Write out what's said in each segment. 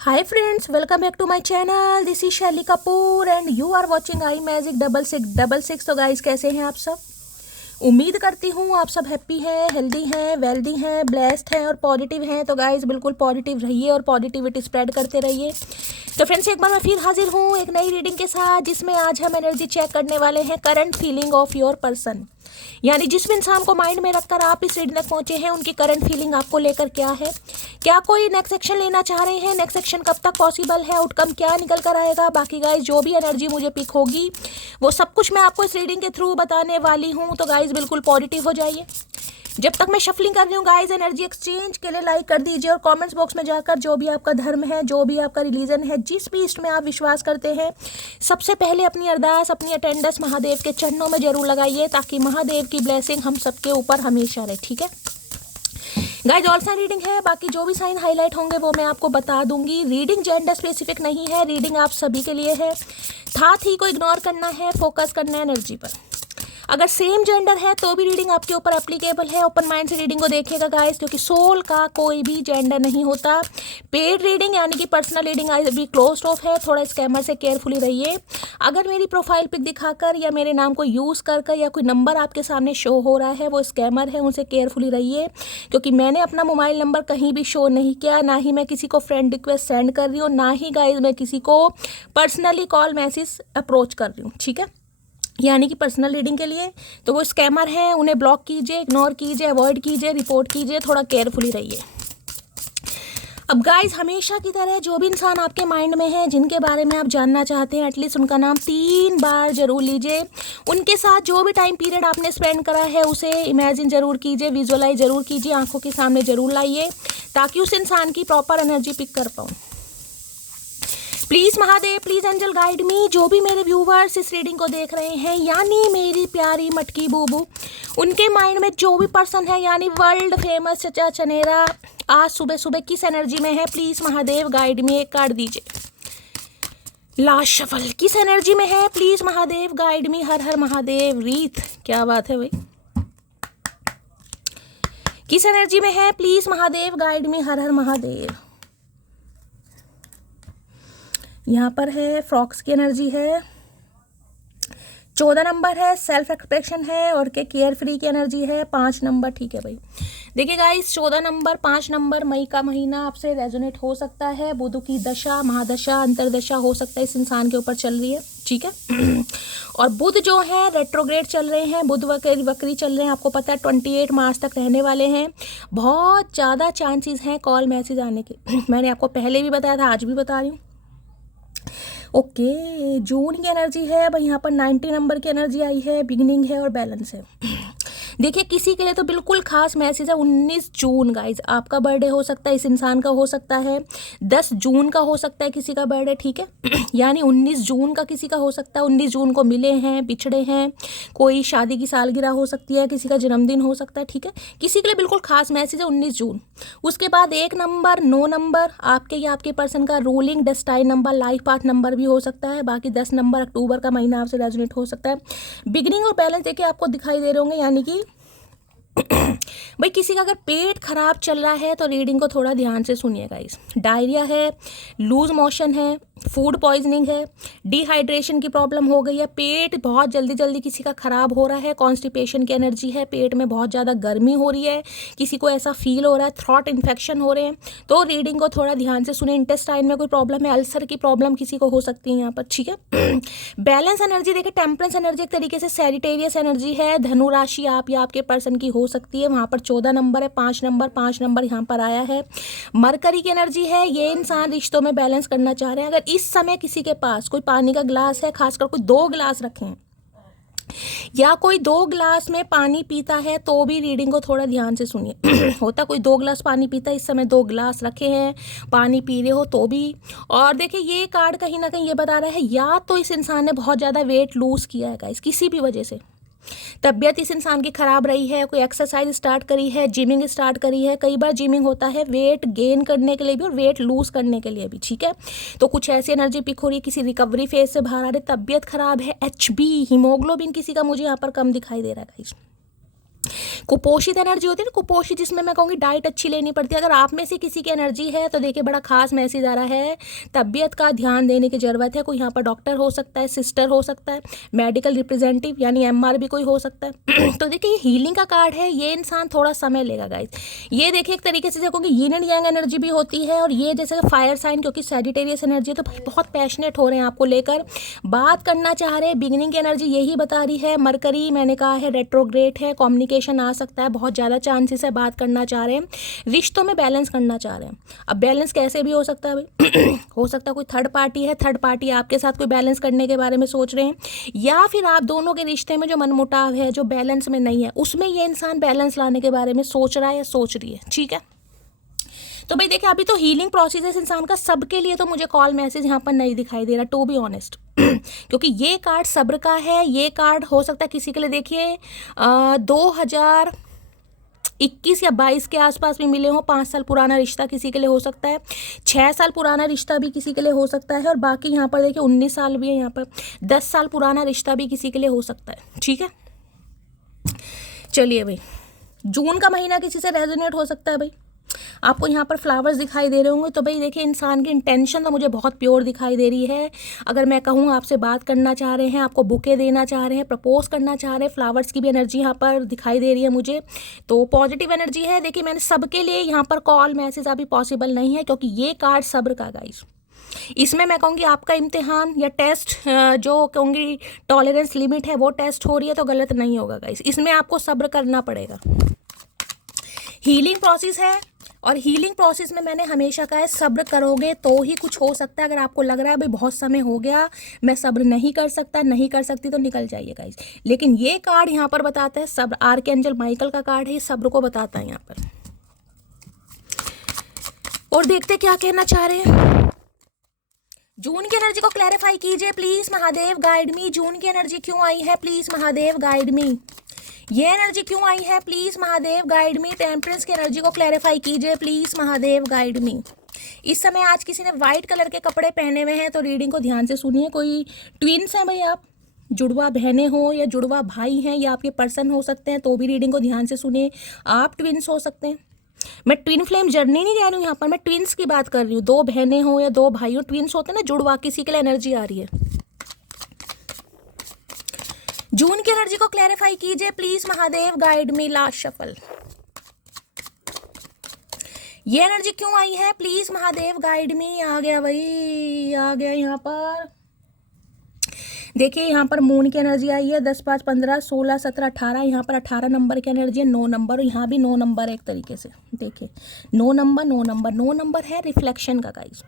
Hi friends, welcome back to my channel. This is Shelly Kapoor and you are watching I magic 6666। तो guys कैसे हैं आप सब? उम्मीद करती हूँ आप सब हैप्पी हैं, हेल्दी हैं, वेल्दी हैं, ब्लेस्ड हैं और पॉजिटिव हैं। तो गाइस बिल्कुल पॉजिटिव रहिए और पॉजिटिविटी स्प्रेड करते रहिए। तो फ्रेंड्स एक बार मैं फिर हाजिर हूँ एक नई रीडिंग के साथ, जिसमें आज हम एनर्जी चेक करने वाले हैं current feeling of your person. यानी जिस भी इंसान को माइंड में रखकर आप इस रीडिंग तक पहुंचे हैं, उनकी करंट फीलिंग आपको लेकर क्या है। क्या कोई नेक्स्ट एक्शन लेना चाह रहे हैं? नेक्स्ट एक्शन कब तक पॉसिबल है? आउटकम क्या निकल कर आएगा? बाकी गाइज जो भी एनर्जी मुझे पिक होगी वो सब कुछ मैं आपको इस रीडिंग के थ्रू बताने वाली हूँ। तो गाइज बिल्कुल पॉजिटिव हो जाइए। जब तक मैं शफलिंग कर रही हूँ गाइज, एनर्जी एक्सचेंज के लिए लाइक कर दीजिए और कमेंट्स बॉक्स में जाकर जो भी आपका धर्म है, जो भी आपका रिलीजन है, जिस भी इष्ट में आप विश्वास करते हैं, सबसे पहले अपनी अरदास, अपनी अटेंडेंस महादेव के चरणों में जरूर लगाइए, ताकि महादेव की ब्लेसिंग हम सबके ऊपर हमेशा रहे। ठीक है गाइज, ऑल साइन रीडिंग है, बाकी जो भी साइन हाईलाइट होंगे वो मैं आपको बता दूंगी। रीडिंग जेंडर स्पेसिफिक नहीं है, रीडिंग आप सभी के लिए है। साथ ही को इग्नोर करना है, फोकस करना है एनर्जी पर। अगर सेम जेंडर है तो भी रीडिंग आपके ऊपर एप्लीकेबल है। ओपन माइंड से रीडिंग को देखिएगा गाइस, क्योंकि सोल का कोई भी जेंडर नहीं होता। पेड रीडिंग यानी कि पर्सनल रीडिंग अभी क्लोज ऑफ है, थोड़ा स्कैमर से केयरफुली रहिए। अगर मेरी प्रोफाइल पिक दिखाकर या मेरे नाम को यूज़ कर या कोई नंबर आपके सामने शो हो रहा है वो स्कैमर है, उनसे केयरफुली रहिए। क्योंकि मैंने अपना मोबाइल नंबर कहीं भी शो नहीं किया, ना ही मैं किसी को फ्रेंड रिक्वेस्ट सेंड कर रही हूँ, ना ही गाइज मैं किसी को पर्सनली कॉल मैसेज अप्रोच कर रही हूँ। ठीक है, यानी कि पर्सनल रीडिंग के लिए तो वो स्कैमर हैं, उन्हें ब्लॉक कीजिए, इग्नोर कीजिए, अवॉइड कीजिए, रिपोर्ट कीजिए, थोड़ा केयरफुली रहिए। अब गाइस हमेशा की तरह जो भी इंसान आपके माइंड में है, जिनके बारे में आप जानना चाहते हैं, एटलीस्ट उनका नाम 3 बार जरूर लीजिए। उनके साथ जो भी टाइम पीरियड आपने स्पेंड करा है उसे इमेजिन जरूर कीजिए, विजुअलाइज जरूर कीजिए, आंखों के सामने जरूर लाइए, ताकि उस इंसान की प्रॉपर एनर्जी पिक कर पाऊँ। Please Mahadev, please angel guide me. जो भी मेरे व्यूवर्स इस रीडिंग को देख रहे हैं, यानी मेरी प्यारी मटकी बूबू, उनके माइंड में जो भी पर्सन है, यानी वर्ल्ड फेमस चचा चनेरा, आज सुबह सुबह किस एनर्जी में है, प्लीज़ महादेव गाइड मी। एक कार्ड दीजिए। लास्ट शफल, किस एनर्जी में है, प्लीज़ महादेव गाइड मी। हर हर महादेव। रीत, क्या बात है भाई, किस एनर्जी में है, प्लीज़ महादेव गाइड मी। हर हर महादेव। यहाँ पर है फ्रॉक्स की एनर्जी है, 14 नंबर है, सेल्फ एक्सप्रेशन है, और के केयर फ्री की एनर्जी है 5 नंबर। ठीक है भाई, देखिए गाइस 14 नंबर 5 नंबर, मई का महीना आपसे रेजोनेट हो सकता है। बुध की दशा, महादशा, अंतरदशा हो सकता है इस इंसान के ऊपर चल रही है। ठीक है और बुध जो है रेट्रोग्रेड चल रहे हैं, बुध वक्री चल रहे हैं। आपको पता है 28 मार्च तक रहने वाले हैं। बहुत ज़्यादा चांसेस हैं कॉल मैसेज आने के मैंने आपको पहले भी बताया था, आज भी बता रही हूँ। ओके, जून की एनर्जी है भाई, यहाँ पर 90 नंबर की एनर्जी आई है, बिगिनिंग है और बैलेंस है। देखिए किसी के लिए तो बिल्कुल खास मैसेज है। 19 जून गाइज आपका बर्थडे हो सकता है, इस इंसान का हो सकता है। 10 जून का हो सकता है किसी का बर्थडे। ठीक है यानी 19 जून का किसी का हो सकता है। 19 जून को मिले हैं, बिछड़े हैं, कोई शादी की सालगिरह हो सकती है, किसी का जन्मदिन हो सकता है। ठीक है, किसी के लिए बिल्कुल खास मैसेज है 19 जून। उसके बाद 1 नंबर, 9 नंबर आपके या आपके पर्सन का ruling destined number, life path number भी हो सकता है। बाकी 10 नंबर अक्टूबर का महीना आपसे रेजोनेट हो सकता है। बिगिनिंग और बैलेंस देखिए आपको दिखाई दे रहे होंगे, यानी कि भाई किसी का अगर पेट खराब चल रहा है तो रीडिंग को थोड़ा ध्यान से सुनिएगा। इस डायरिया है, लूज मोशन है, फूड पॉइजनिंग है, डिहाइड्रेशन की प्रॉब्लम हो गई है, पेट बहुत जल्दी जल्दी किसी का खराब हो रहा है, कॉन्स्टिपेशन की एनर्जी है, पेट में बहुत ज़्यादा गर्मी हो रही है, किसी को ऐसा फील हो रहा है, थ्रॉट इन्फेक्शन हो रहे हैं, तो रीडिंग को थोड़ा ध्यान से सुने। इंटेस्टाइन में कोई प्रॉब्लम है, अल्सर की प्रॉब्लम किसी को हो सकती है यहाँ पर। ठीक है बैलेंस एनर्जी देखिए, टेम्परेंस एनर्जी एक तरीके से सैजिटेरियस एनर्जी है। धनु राशि आप या आपके पर्सन की हो सकती है, वहाँ पर 14 नंबर है, 5 नंबर, 5 नंबर यहाँ पर आया है। मरकरी की एनर्जी है, ये इंसान रिश्तों में बैलेंस करना चाह रहे हैं। अगर इस समय किसी के पास कोई पानी का ग्लास है, खासकर कोई 2 गिलास रखें या कोई 2 गिलास में पानी पीता है, तो भी रीडिंग को थोड़ा ध्यान से सुनिए होता कोई 2 गिलास पानी पीता है, इस समय 2 गिलास रखे हैं, पानी पी रहे हो तो भी। और देखिए ये कार्ड कहीं ना कहीं ये बता रहा है, या तो इस इंसान ने बहुत ज़्यादा वेट लूज किया है गाइस, किसी भी वजह से तबीयत इस इंसान की खराब रही है, कोई एक्सरसाइज स्टार्ट करी है, जिमिंग स्टार्ट करी है। कई बार जिमिंग होता है वेट गेन करने के लिए भी और वेट लूज करने के लिए भी। ठीक है, तो कुछ ऐसी एनर्जी पिक हो रही है, किसी रिकवरी फेज से बाहर आ रहे, तबीयत खराब है। HB हीमोग्लोबिन किसी का मुझे यहाँ पर कम दिखाई दे रहा है गाइस। कुपोषित एनर्जी होती है ना, कुपोषित, जिसमें मैं कहूँगी डाइट अच्छी लेनी पड़ती है। अगर आप में से किसी की एनर्जी है तो देखिए बड़ा खास मैसेज आ रहा है, तबीयत का ध्यान देने की ज़रूरत है। कोई यहाँ पर डॉक्टर हो सकता है, सिस्टर हो सकता है, मेडिकल रिप्रेजेंटेटिव यानी एमआर भी कोई हो सकता है। तो देखिए ये हीलिंग का कार्ड है, ये इंसान थोड़ा समय लेगा गाइस। ये देखिए एक तरीके से देखोगे यिन एंड यांग एनर्जी भी होती है, और ये जैसे फायर साइन क्योंकि सैजिटेरियस एनर्जी है तो भाई बहुत पैशनेट हो रहे हैं आपको लेकर, बात करना चाह रहे हैं। बिगिनिंग की एनर्जी यही बता रही है। मरकरी मैंने कहा है रेट्रोग्रेड है, कम्युनिकेशन आ सकता है, बहुत ज़्यादा चांसेस है, बात करना चाह रहे हैं, रिश्तों में बैलेंस करना चाह रहे हैं। अब बैलेंस कैसे भी हो सकता है भाई हो सकता है कोई थर्ड पार्टी है, थर्ड पार्टी आपके साथ कोई बैलेंस करने के बारे में सोच रहे हैं, या फिर आप दोनों के रिश्ते में जो मनमुटाव है, जो बैलेंस में नहीं है, उसमें ये इंसान बैलेंस लाने के बारे में सोच रहा है या सोच रही है। ठीक है, तो भाई देखिए अभी तो हीलिंग प्रोसेस है इंसान का, सबके लिए तो मुझे कॉल मैसेज यहाँ पर नहीं दिखाई दे रहा, टू बी ऑनेस्ट। क्योंकि ये कार्ड सब्र का है, ये कार्ड हो सकता है किसी के लिए देखिए 2021 या 22 के आसपास भी मिले हो, 5 साल पुराना रिश्ता किसी के लिए हो सकता है, 6 साल पुराना रिश्ता भी किसी के लिए हो सकता है, और बाकी यहाँ पर देखिए 19 साल भी है, यहाँ पर 10 साल पुराना रिश्ता भी किसी के लिए हो सकता है। ठीक है, चलिए भाई, जून का महीना किसी से रेजोनेट हो सकता है भाई। आपको यहाँ पर फ्लावर्स दिखाई दे रहे होंगे, तो भाई देखिए इंसान की इंटेंशन तो मुझे बहुत प्योर दिखाई दे रही है। अगर मैं कहूँ आपसे बात करना चाह रहे हैं, आपको बुके देना चाह रहे हैं, प्रपोज करना चाह रहे हैं, फ्लावर्स की भी एनर्जी यहाँ पर दिखाई दे रही है मुझे, तो पॉजिटिव एनर्जी है। देखिए मैंने सबके लिए यहाँ पर कॉल मैसेज अभी पॉसिबल नहीं है, क्योंकि ये कार्ड सब्र का गाइस, इसमें मैं कहूँगी आपका इम्तिहान या टेस्ट, जो कहूँगी टॉलरेंस लिमिट है वो टेस्ट हो रही है, तो गलत नहीं होगा गाइस, इसमें आपको सब्र करना पड़ेगा। हीलिंग प्रोसेस है, और हीलिंग प्रोसेस में मैंने हमेशा कहा है सब्र करोगे तो ही कुछ हो सकता है। अगर आपको लग रहा है भाई बहुत समय हो गया, मैं सब्र नहीं कर सकता, नहीं कर सकती, तो निकल जाइए गाइस। लेकिन ये कार्ड यहाँ पर बताता है सब्र, आर्कएंजल माइकल का कार्ड है, ये सब्र को बताता है यहाँ पर। और देखते क्या कहना चाह रहे हैं। जून की एनर्जी को क्लैरिफाई कीजिए प्लीज महादेव, गाइड मी। जून की एनर्जी क्यों आई है प्लीज महादेव, गाइड मी। ये एनर्जी क्यों आई है please Mahadev, guide me. Temperance की एनर्जी को क्लैरिफाई कीजिए प्लीज महादेव, गाइड मी। इस समय आज किसी ने व्हाइट कलर के कपड़े पहने हुए हैं, तो रीडिंग को ध्यान से सुनिए। कोई ट्विंस हैं भाई, आप जुड़वा बहनें हो या जुड़वा भाई हैं, या आपके पर्सन हो सकते हैं, तो भी रीडिंग को ध्यान से सुनिए। आप ट्विंस हो सकते हैं, मैं ट्विन फ्लेम जर्नी नहीं कह रही हूँ यहाँ पर, मैं ट्विंस की बात कर रही हूँ। 2 बहनें हो या 2 भाई हो, ट्विंस होते हैं ना, जुड़वा, किसी के लिए एनर्जी आ रही है। जून की एनर्जी को क्लैरिफाई कीजिए please Mahadev, guide me. Last shuffle, ये एनर्जी क्यों आई है प्लीज महादेव, गाइड मी। आ गया भाई, आ गया यहाँ पर। देखिए यहाँ पर मून की एनर्जी आई है, 10, 5, 15, 16, 17, 18। यहाँ पर 18 नंबर की एनर्जी है, 9 नंबर, यहाँ भी 9 नंबर है एक तरीके से। देखिए 9 नंबर, 9 नंबर, 9 नंबर है रिफ्लेक्शन का गाइस।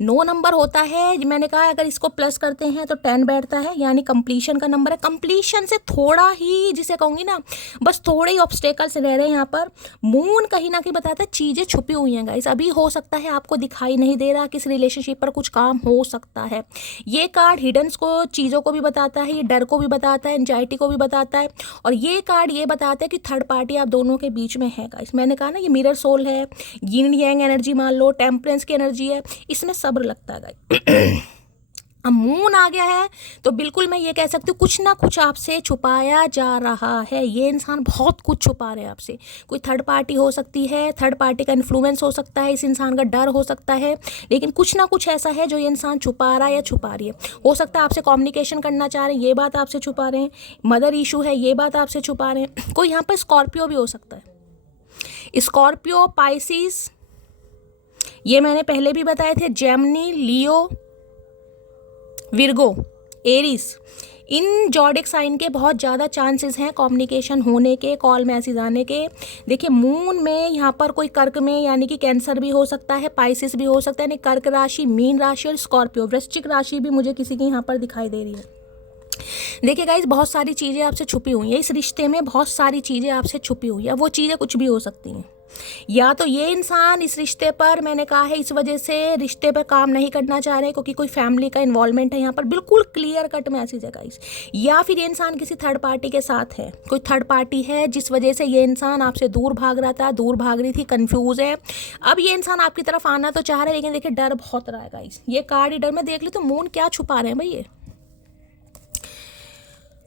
9 नंबर होता है, मैंने कहा अगर इसको प्लस करते हैं तो 10 बैठता है, यानी कंप्लीशन का नंबर है। कंप्लीशन से थोड़ा ही, जिसे कहूँगी ना, बस थोड़े ही ऑब्स्टेकल्स रह रहे हैं यहाँ पर। मून कहीं ना कहीं बताता है चीज़ें छुपी हुई हैं गाइस, अभी हो सकता है आपको दिखाई नहीं दे रहा, किस रिलेशनशिप पर कुछ काम हो सकता है। ये कार्ड हिडन्स को, चीज़ों को भी बताता है, ये डर को भी बताता है, एंजाइटी को भी बताता है, और ये कार्ड ये बताता है कि थर्ड पार्टी आप दोनों के बीच में है गाइस। मैंने कहा ना ये मिरर सोल है, यिन यांग एनर्जी मान लो, टेम्परेंस की एनर्जी है, इसमें सब्र लगता है गाइस। अब मून आ गया है तो बिल्कुल मैं ये कह सकती हूँ कुछ ना कुछ आपसे छुपाया जा रहा है। ये इंसान बहुत कुछ छुपा रहे हैं आपसे। कोई थर्ड पार्टी हो सकती है, थर्ड पार्टी का इन्फ्लुएंस हो सकता है, इस इंसान का डर हो सकता है, लेकिन कुछ ना कुछ ऐसा है जो ये इंसान छुपा रहा है या छुपा रही है। हो सकता है आपसे कम्युनिकेशन करना चाह रहे हैं, ये बात आपसे छुपा रहे हैं। मदर इशू है, ये बात आपसे छुपा रहे हैं। कोई यहाँ पर स्कॉर्पियो भी हो सकता है, स्कॉर्पियो, पाइसिस, ये मैंने पहले भी बताए थे, जेमिनी, लियो, विर्गो, एरिस, इन जॉडिक साइन के बहुत ज़्यादा चांसेस हैं कम्युनिकेशन होने के, कॉल मैसेज आने के। देखिए मून में यहाँ पर कोई कर्क में, यानी कि कैंसर भी हो सकता है, पाइसिस भी हो सकता है, यानी कर्क राशि, मीन राशि और स्कॉर्पियो, वृश्चिक राशि भी मुझे किसी की यहाँ पर दिखाई दे रही है। देखिए गाइस बहुत सारी चीज़ें आपसे छुपी हुई हैं इस रिश्ते में, बहुत सारी चीज़ें आपसे छुपी हुई है। वो चीज़ें कुछ भी हो सकती हैं, या तो ये इंसान इस रिश्ते पर, मैंने कहा है इस वजह से रिश्ते पर काम नहीं करना चाह रहे क्योंकि कोई फैमिली का इन्वॉल्वमेंट है यहाँ पर, बिल्कुल क्लियर कट मैसेज है गाइस। या फिर ये इंसान किसी थर्ड पार्टी के साथ है, कोई थर्ड पार्टी है जिस वजह से ये इंसान आपसे दूर भाग रहा था, दूर भाग रही थी, कंफ्यूज है। अब ये इंसान आपकी तरफ आना तो चाह रहा है, लेकिन देखिए डर बहुत रहा है गाइस। ये कार्ड डर में देख ली तो मून क्या छुपा रहे हैं भाई, ये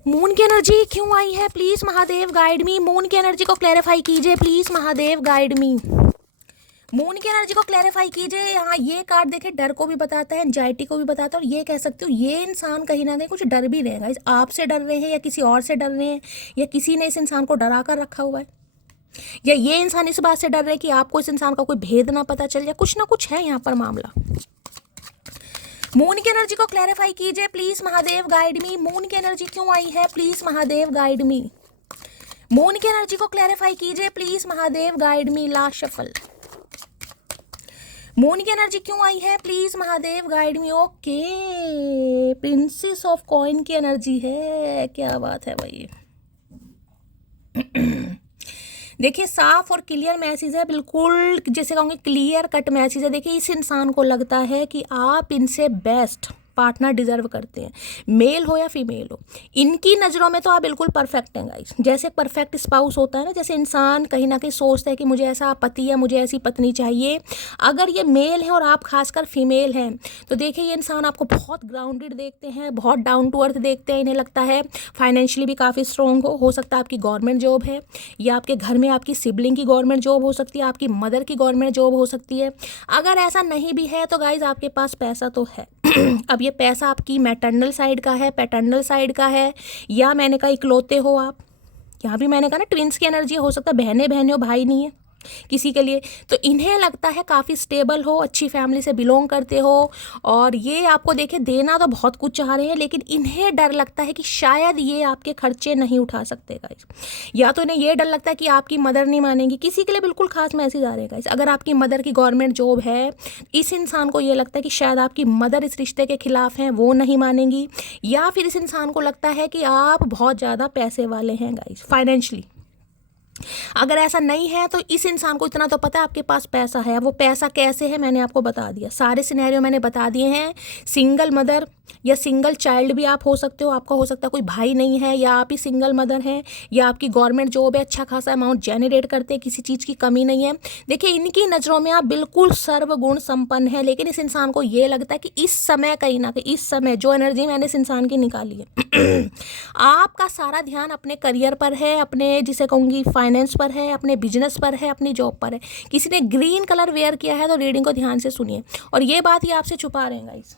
मून की एनर्जी क्यों आई है? Please Mahadev guide me. Moon की एनर्जी को क्लैरिफाई कीजिए please Mahadev guide me. Moon की एनर्जी को क्लैरिफाई कीजिए। यहाँ ये कार्ड देखे, डर को भी बताता है, एंजाइटी को भी बताता है, और ये कह सकते हो ये इंसान कहीं ना कहीं कुछ डर भी रहेगा। इस आपसे डर रहे हैं या किसी और से डर रहे हैं, या किसी ने इस इंसान को डरा कर रखा हुआ है, या ये इंसान इस बात से डर रहे हैं कि आपको इस इंसान का कोई भेद ना पता चल जाए। कुछ ना कुछ है यहाँ पर मामला। मून की एनर्जी को क्लैरिफाई कीजिए please Mahadev guide me. Moon की एनर्जी क्यों आई है? Please Mahadev guide me. Moon की एनर्जी को क्लैरिफाई कीजिए please Mahadev guide me. Last shuffle. Moon की एनर्जी क्यों आई है? Please Mahadev guide me. Okay, princess of coin की एनर्जी है। क्या बात है भाई। देखिए साफ और क्लियर मैसेज है, बिल्कुल जैसे कहूँगी क्लियर कट मैसेज है। देखिए इस इंसान को लगता है कि आप इनसे बेस्ट पार्टनर डिजर्व करते हैं, मेल हो या फीमेल हो। इनकी नज़रों में तो आप बिल्कुल परफेक्ट हैं गाइस। जैसे परफेक्ट स्पाउस होता है ना, जैसे इंसान कहीं ना कहीं सोचता है कि मुझे ऐसा पति या मुझे ऐसी पत्नी चाहिए। अगर ये मेल है और आप खासकर फीमेल हैं तो देखिए ये इंसान आपको बहुत ग्राउंडेड देखते हैं, बहुत डाउन टू अर्थ देखते हैं। इन्हें लगता है फाइनेंशियली भी काफ़ी स्ट्रॉन्ग हो सकता है आपकी गवर्नमेंट जॉब है, या आपके घर में आपकी सिबलिंग की गवर्नमेंट जॉब हो सकती है, आपकी मदर की गवर्नमेंट जॉब हो सकती है। अगर ऐसा नहीं भी है तो गाइज आपके पास पैसा तो है। अब ये पैसा आपकी मैटरनल साइड का है, पैटर्नल साइड का है, या मैंने कहा इकलौते हो आप। यहाँ भी मैंने कहा ना ट्विंस की एनर्जी हो सकता है, बहनें बहनें हो, भाई नहीं है किसी के लिए। तो इन्हें लगता है काफ़ी स्टेबल हो, अच्छी फैमिली से बिलोंग करते हो, और ये आपको देखे देना तो बहुत कुछ चाह रहे हैं, लेकिन इन्हें डर लगता है कि शायद ये आपके खर्चे नहीं उठा सकते गाइस। या तो इन्हें ये डर लगता है कि आपकी मदर नहीं मानेंगी। किसी के लिए बिल्कुल खास मैसेज आ रहे हैं गाइस। अगर आपकी मदर की गवर्नमेंट जॉब है, इस इंसान को ये लगता है कि शायद आपकी मदर इस रिश्ते के खिलाफ हैं, वो नहीं मानेंगी। या फिर इस इंसान को लगता है कि आप बहुत ज़्यादा पैसे वाले हैं गाइस, फाइनेंशियली। अगर ऐसा नहीं है तो इस इंसान को इतना तो पता है आपके पास पैसा है। वो पैसा कैसे है मैंने आपको बता दिया, सारे सिनेरियो मैंने बता दिए हैं। सिंगल मदर या सिंगल चाइल्ड भी आप हो सकते हो, आपका हो सकता है कोई भाई नहीं है, या आप ही सिंगल मदर हैं, या आपकी गवर्नमेंट जॉब है, अच्छा खासा अमाउंट जनरेट करते हैं, किसी चीज़ की कमी नहीं है। देखिए इनकी नज़रों में आप बिल्कुल सर्वगुण संपन्न है, लेकिन इस इंसान को ये लगता है कि इस समय कहीं ना कहीं, इस समय जो एनर्जी मैंने इस इंसान की निकाली है आपका सारा ध्यान अपने करियर पर है, अपने जिसे कहूँगी फाइनेंस पर है, अपने बिजनेस पर है, अपनी जॉब पर है। किसी ने ग्रीन कलर वेयर किया है तो रीडिंग को ध्यान से सुनिए, और ये बात ये आपसे छुपा रहे हैं गाइस।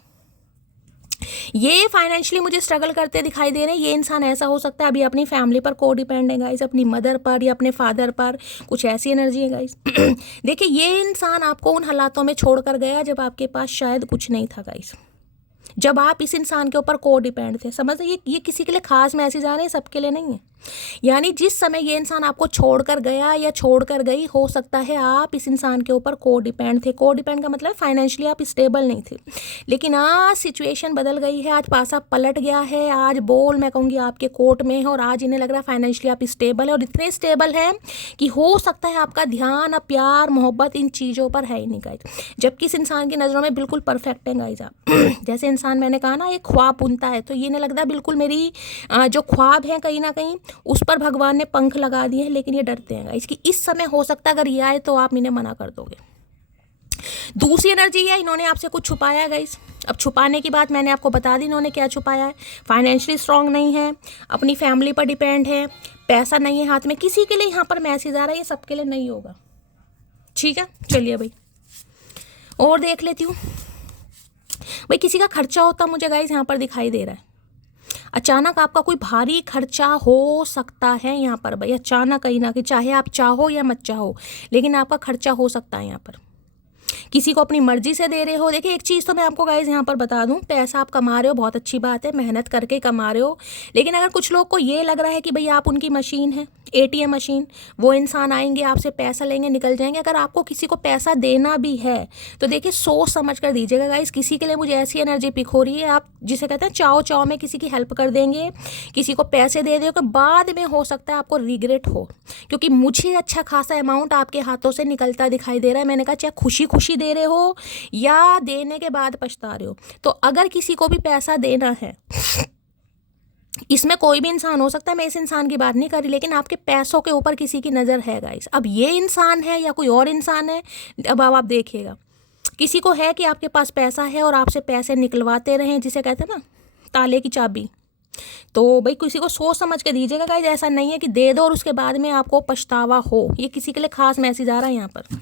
ये फाइनेंशियली मुझे स्ट्रगल करते दिखाई दे रहे हैं। ये इंसान ऐसा हो सकता है अभी अपनी फैमिली पर को डिपेंड है गाइस, अपनी मदर पर या अपने फादर पर, कुछ ऐसी एनर्जी है गाइस। देखिए ये इंसान आपको उन हालातों में छोड़कर गया जब आपके पास शायद कुछ नहीं था गाइस, जब आप इस इंसान के ऊपर को डिपेंड थे। समझ ये किसी के लिए खास मैसेज आ रहे हैं, सबके लिए नहीं है। यानी जिस समय ये इंसान आपको छोड़कर गया या छोड़कर गई, हो सकता है आप इस इंसान के ऊपर को डिपेंड थे। को डिपेंड का मतलब फाइनेंशियली आप स्टेबल नहीं थे, लेकिन आज सिचुएशन बदल गई है, आज पासा पलट गया है, आज बोल मैं कहूँगी आपके कोर्ट में है, और आज इन्हें लग रहा है फाइनेंशियली आप स्टेबल है, और इतने स्टेबल है कि हो सकता है आपका ध्यान, अब प्यार मोहब्बत इन चीज़ों पर है ही नहीं गाइस। जबकि इस इंसान की नज़रों में बिल्कुल परफेक्ट है गाइस आप। जैसे इंसान मैंने कहा ना एक ख्वाब बुनता है, तो ये नहीं लगता बिल्कुल मेरी जो ख्वाब है कहीं ना कहीं उस पर भगवान ने पंख लगा दिए हैं, लेकिन ये डरते हैं गाइस कि इस समय हो सकता है अगर ये आए तो आप इन्हें मना कर दोगे। दूसरी एनर्जी है, इन्होंने आपसे कुछ छुपाया है गाइस। अब छुपाने की बात मैंने आपको बता दी इन्होंने क्या छुपाया है। फाइनेंशियली स्ट्रांग नहीं है, अपनी फैमिली पर डिपेंड है, पैसा नहीं है हाथ में। किसी के लिए यहाँ पर मैसेज आ रहा है, ये सबके लिए नहीं होगा। ठीक है, चलिए भाई और देख लेती हूँ। भाई किसी का खर्चा होता मुझे गाइस यहाँ पर दिखाई दे रहा है। अचानक आपका कोई भारी खर्चा हो सकता है यहाँ पर भाई, अचानक कहीं ना कहीं, चाहे आप चाहो या मत चाहो, लेकिन आपका खर्चा हो सकता है यहाँ पर। किसी को अपनी मर्जी से दे रहे हो। देखिए एक चीज़ तो मैं आपको गाइस यहाँ पर बता दूँ, पैसा आप कमा रहे हो बहुत अच्छी बात है, मेहनत करके कमा रहे हो, लेकिन अगर कुछ लोग को ये लग रहा है कि भाई आप उनकी मशीन है, ATM मशीन, वो इंसान आएंगे आपसे पैसा लेंगे निकल जाएंगे। अगर आपको किसी को पैसा देना भी है तो देखिए सोच समझ कर दीजिएगा गाइस। किसी के लिए मुझे ऐसी एनर्जी पिक हो रही है, आप जिसे कहते हैं चाव चाव में किसी की हेल्प कर देंगे, किसी को पैसे दे दोगे, बाद में हो सकता है आपको रिग्रेट हो, क्योंकि मुझे अच्छा खासा अमाउंट आपके हाथों से निकलता दिखाई दे रहा है। मैंने कहा चाहे खुशी खुशी दे रहे हो या देने के बाद पछता रहे हो, तो अगर किसी को भी पैसा देना है, इसमें कोई भी इंसान हो सकता है, मैं इस इंसान की बात नहीं कर रही, लेकिन आपके पैसों के ऊपर किसी की नज़र है गाइस। अब ये इंसान है या कोई और इंसान है, अब आप देखिएगा। किसी को है कि आपके पास पैसा है और आपसे पैसे निकलवाते रहें, जिसे कहते हैं ना ताले की चाबी, तो भाई किसी को सोच समझ के दीजिएगा गाइज, ऐसा नहीं है कि दे दो और उसके बाद में आपको पछतावा हो। ये किसी के लिए खास मैसेज आ रहा है यहाँ पर।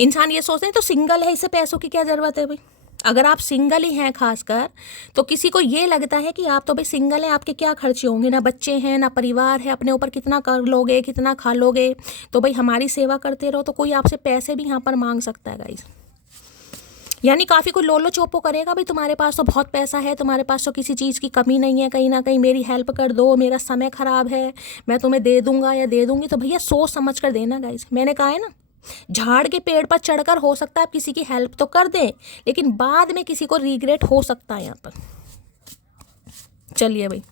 इंसान ये सोचते हैं तो सिंगल है, इससे पैसों की क्या ज़रूरत है भाई। अगर आप सिंगल ही हैं खासकर, तो किसी को ये लगता है कि आप तो भाई सिंगल हैं, आपके क्या खर्चे होंगे, ना बच्चे हैं ना परिवार है, अपने ऊपर कितना कर लोगे, कितना खा लोगे, तो भाई हमारी सेवा करते रहो। तो कोई आपसे पैसे भी यहाँ पर मांग सकता है गाइस। यानी काफ़ी कोई लोलो चोपो करेगा, भाई तुम्हारे पास तो बहुत पैसा है, तुम्हारे पास तो किसी चीज़ की कमी नहीं है, कहीं ना कहीं मेरी हेल्प कर दो, मेरा समय ख़राब है, मैं तुम्हें दे दूंगा या दे दूंगी। तो भैया सोच समझ कर देना गाइस। मैंने कहा है ना, झाड़ के पेड़ पर चढ़कर हो सकता है आप किसी की हेल्प तो कर दें, लेकिन बाद में किसी को रिग्रेट हो सकता है यहाँ पर। चलिए भाई,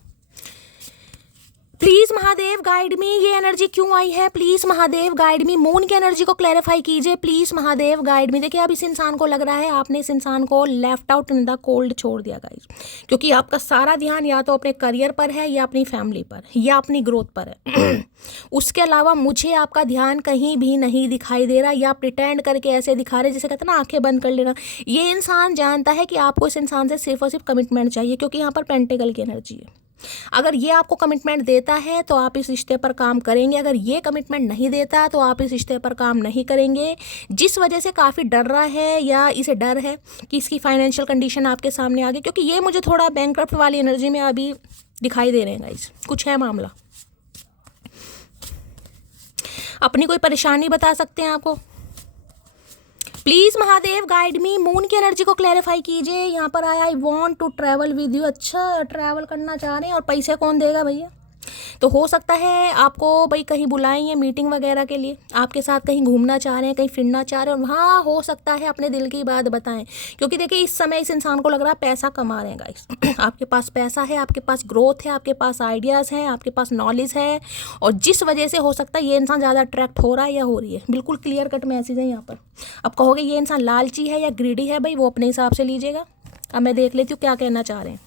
प्लीज महादेव गाइड मी, ये एनर्जी क्यों आई है, please Mahadev guide me. Moon की एनर्जी को क्लैरिफाई कीजिए, प्लीज महादेव गाइड मी। देखिए अब इस इंसान को लग रहा है आपने इस इंसान को left out in the cold छोड़ दिया गाइस, क्योंकि आपका सारा ध्यान या तो अपने करियर पर है, या अपनी फैमिली पर, या अपनी ग्रोथ पर है। उसके अलावा मुझे आपका ध्यान कहीं भी नहीं दिखाई दे रहा, या प्रिटेंड करके ऐसे दिखा रहे जैसे कहते हैं ना आंखें बंद कर लेना। ये इंसान जानता है कि आपको इस इंसान से सिर्फ और सिर्फ कमिटमेंट चाहिए, क्योंकि यहाँ पर पेंटिकल की एनर्जी है। अगर ये आपको कमिटमेंट देता है तो आप इस रिश्ते पर काम करेंगे, अगर ये कमिटमेंट नहीं देता तो आप इस रिश्ते पर काम नहीं करेंगे। जिस वजह से काफ़ी डर रहा है, या इसे डर है कि इसकी फाइनेंशियल कंडीशन आपके सामने आ गई, क्योंकि ये मुझे थोड़ा बैंकक्रप्ट वाली एनर्जी में अभी दिखाई दे रहे हैं गाइस। कुछ है मामला, अपनी कोई परेशानी बता सकते हैं आपको। Please Mahadev guide me, moon की एनर्जी को क्लैरिफाई कीजिए। यहाँ पर आया I want to travel with you. अच्छा, ट्रैवल करना चाह रहे हैं, और पैसे कौन देगा भैया। तो हो सकता है आपको भाई कहीं बुलाएं हैं मीटिंग वगैरह के लिए, आपके साथ कहीं घूमना चाह रहे हैं, कहीं फिरना चाह रहे हैं, और वहाँ हो सकता है अपने दिल की बात बताएं। क्योंकि देखिए इस समय इस इंसान को लग रहा है पैसा कमा रहे हैं गाइस। आपके पास पैसा है, आपके पास ग्रोथ है, आपके पास आइडियाज़ हैं, आपके पास नॉलेज है, और जिस वजह से हो सकता है ये इंसान ज़्यादा अट्रैक्ट हो रहा है या हो रही है। बिल्कुल क्लियर कट मैसेज है यहाँ पर। अब कहोगे ये इंसान लालची है या ग्रीडी है, भाई वो अपने हिसाब से लीजिएगा। अब मैं देख लेती हूँ क्या कहना चाह रहे हैं।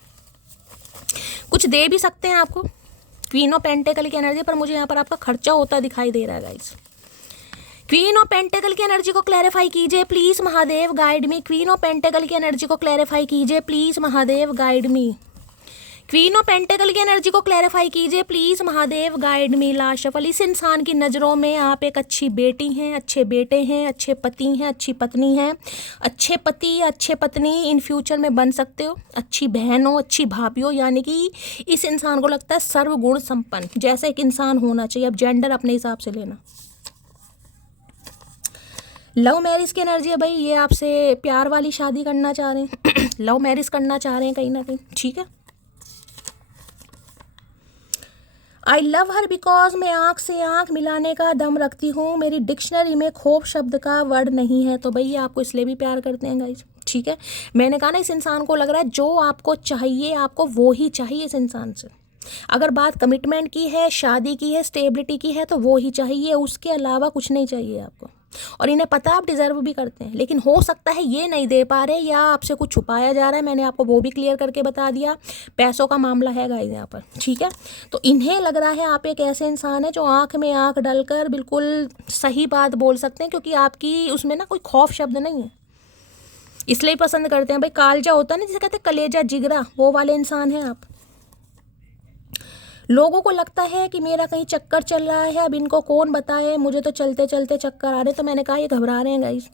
कुछ दे भी सकते हैं आपको, क्वीन ऑफ पेंटेकल की एनर्जी पर मुझे यहाँ पर आपका खर्चा होता दिखाई दे रहा है गाइस। क्वीन ऑफ पेंटेकल की एनर्जी को क्लैरिफाई कीजिए, please Mahadev guide me. Queen of pentacle की एनर्जी को क्लैरिफाई कीजिए, please Mahadev guide me. Queen of pentacle की एनर्जी को क्लैरिफाई कीजिए, please Mahadev guide me. Last सफल, इस इंसान की नज़रों में आप एक अच्छी बेटी हैं, अच्छे बेटे हैं, अच्छे पति हैं, अच्छी पत्नी हैं। अच्छे पति या अच्छे पत्नी इन फ्यूचर में बन सकते हो, अच्छी बहन हो, अच्छी भाभी हो। यानी कि इस इंसान को लगता है सर्वगुण संपन्न जैसा एक इंसान होना चाहिए। अब जेंडर अपने हिसाब से लेना। लव मैरिज की एनर्जी है भाई, ये आपसे प्यार वाली शादी करना चाह रहे हैं, लव मैरिज करना चाह रहे हैं कहीं ना कहीं, ठीक है। आई लव हर बिकॉज मैं आँख से आँख मिलाने का दम रखती हूँ, मेरी डिक्शनरी में खौफ शब्द का वर्ड नहीं है। तो भैया आपको इसलिए भी प्यार करते हैं गाइस, ठीक है। मैंने कहा ना इस इंसान को लग रहा है जो आपको चाहिए आपको वो ही चाहिए इस इंसान से। अगर बात कमिटमेंट की है, शादी की है, स्टेबिलिटी की है, तो वो ही चाहिए, उसके अलावा कुछ नहीं चाहिए आपको। और इन्हें पता आप डिज़र्व भी करते हैं, लेकिन हो सकता है ये नहीं दे पा रहे या आपसे कुछ छुपाया जा रहा है। मैंने आपको वो भी क्लियर करके बता दिया। पैसों का मामला है गाइस यहाँ पर, ठीक है। तो इन्हें लग रहा है आप एक ऐसे इंसान है जो आंख में आंख डालकर बिल्कुल सही बात बोल सकते हैं, क्योंकि आपकी उसमें ना कोई खौफ शब्द नहीं है, इसलिए पसंद करते हैं। भाई कालजा होता है ना जिसे कहते हैं कलेजा जिगरा, वो वाले इंसान हैं आप। लोगों को लगता है कि मेरा कहीं चक्कर चल रहा है, अब इनको कौन बताए, मुझे तो चलते चलते चक्कर आ रहे। तो मैंने कहा ये घबरा रहे हैं गाइस।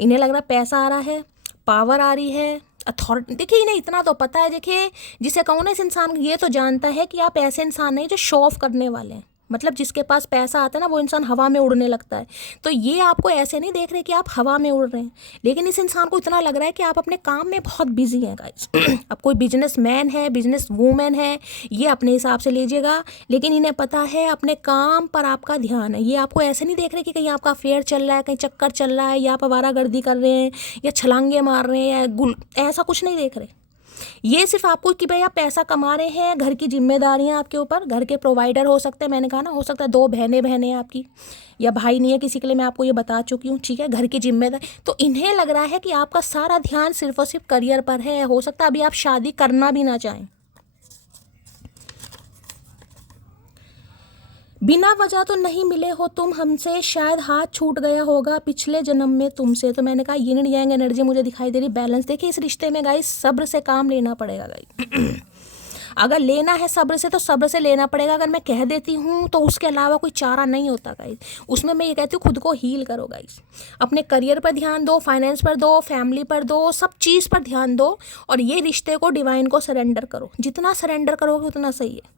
इन्हें लग रहा है पैसा आ रहा है, पावर आ रही है, अथॉरिटी। देखिए इन्हें इतना तो पता है, देखिए जिसे कहूँ ना इस इंसान ये तो जानता है कि आप ऐसे इंसान नहीं जो शो ऑफ करने वाले हैं। मतलब जिसके पास पैसा आता है ना वो इंसान हवा में उड़ने लगता है। तो ये आपको ऐसे नहीं देख रहे कि आप हवा में उड़ रहे हैं, लेकिन इस इंसान को इतना लग रहा है कि आप अपने काम में बहुत बिजी हैं गाइस। अब कोई बिजनेस मैन है, बिजनेस वूमेन है, ये अपने हिसाब से लीजिएगा, लेकिन इन्हें पता है अपने काम पर आपका ध्यान है। ये आपको ऐसे नहीं देख रहे कि कहीं आपका अफेयर चल रहा है, कहीं चक्कर चल रहा है, या आप आवारागर्दी कर रहे हैं, या छलांगे मार रहे हैं, या ऐसा कुछ नहीं देख रहे। ये सिर्फ आपको कि भाई आप पैसा कमा रहे हैं, घर की जिम्मेदारियां आपके ऊपर, घर के प्रोवाइडर हो सकते हैं। मैंने कहा ना हो सकता है 2 बहनें हैं आपकी, या भाई नहीं है किसी के लिए, मैं आपको ये बता चुकी हूँ, ठीक है। घर की जिम्मेदारी, तो इन्हें लग रहा है कि आपका सारा ध्यान सिर्फ और सिर्फ करियर पर है। हो सकता है अभी आप शादी करना भी ना चाहें। बिना वजह तो नहीं मिले हो तुम हमसे, शायद हाथ छूट गया होगा पिछले जन्म में तुमसे। तो मैंने कहा यिन यांग एनर्जी मुझे दिखाई दे रही, बैलेंस। देखिए इस रिश्ते में गाइस सब्र से काम लेना पड़ेगा गाइस। अगर लेना है सब्र से तो सब्र से लेना पड़ेगा। अगर मैं कह देती हूँ तो उसके अलावा कोई चारा नहीं होता गाइस। उसमें मैं ये कहती हूँ खुद को हील करो गाइस, अपने करियर पर ध्यान दो, फाइनेंस पर दो, फैमिली पर दो, सब चीज़ पर ध्यान दो, और ये रिश्ते को डिवाइन को सरेंडर करो। जितना सरेंडर करोगे उतना सही है।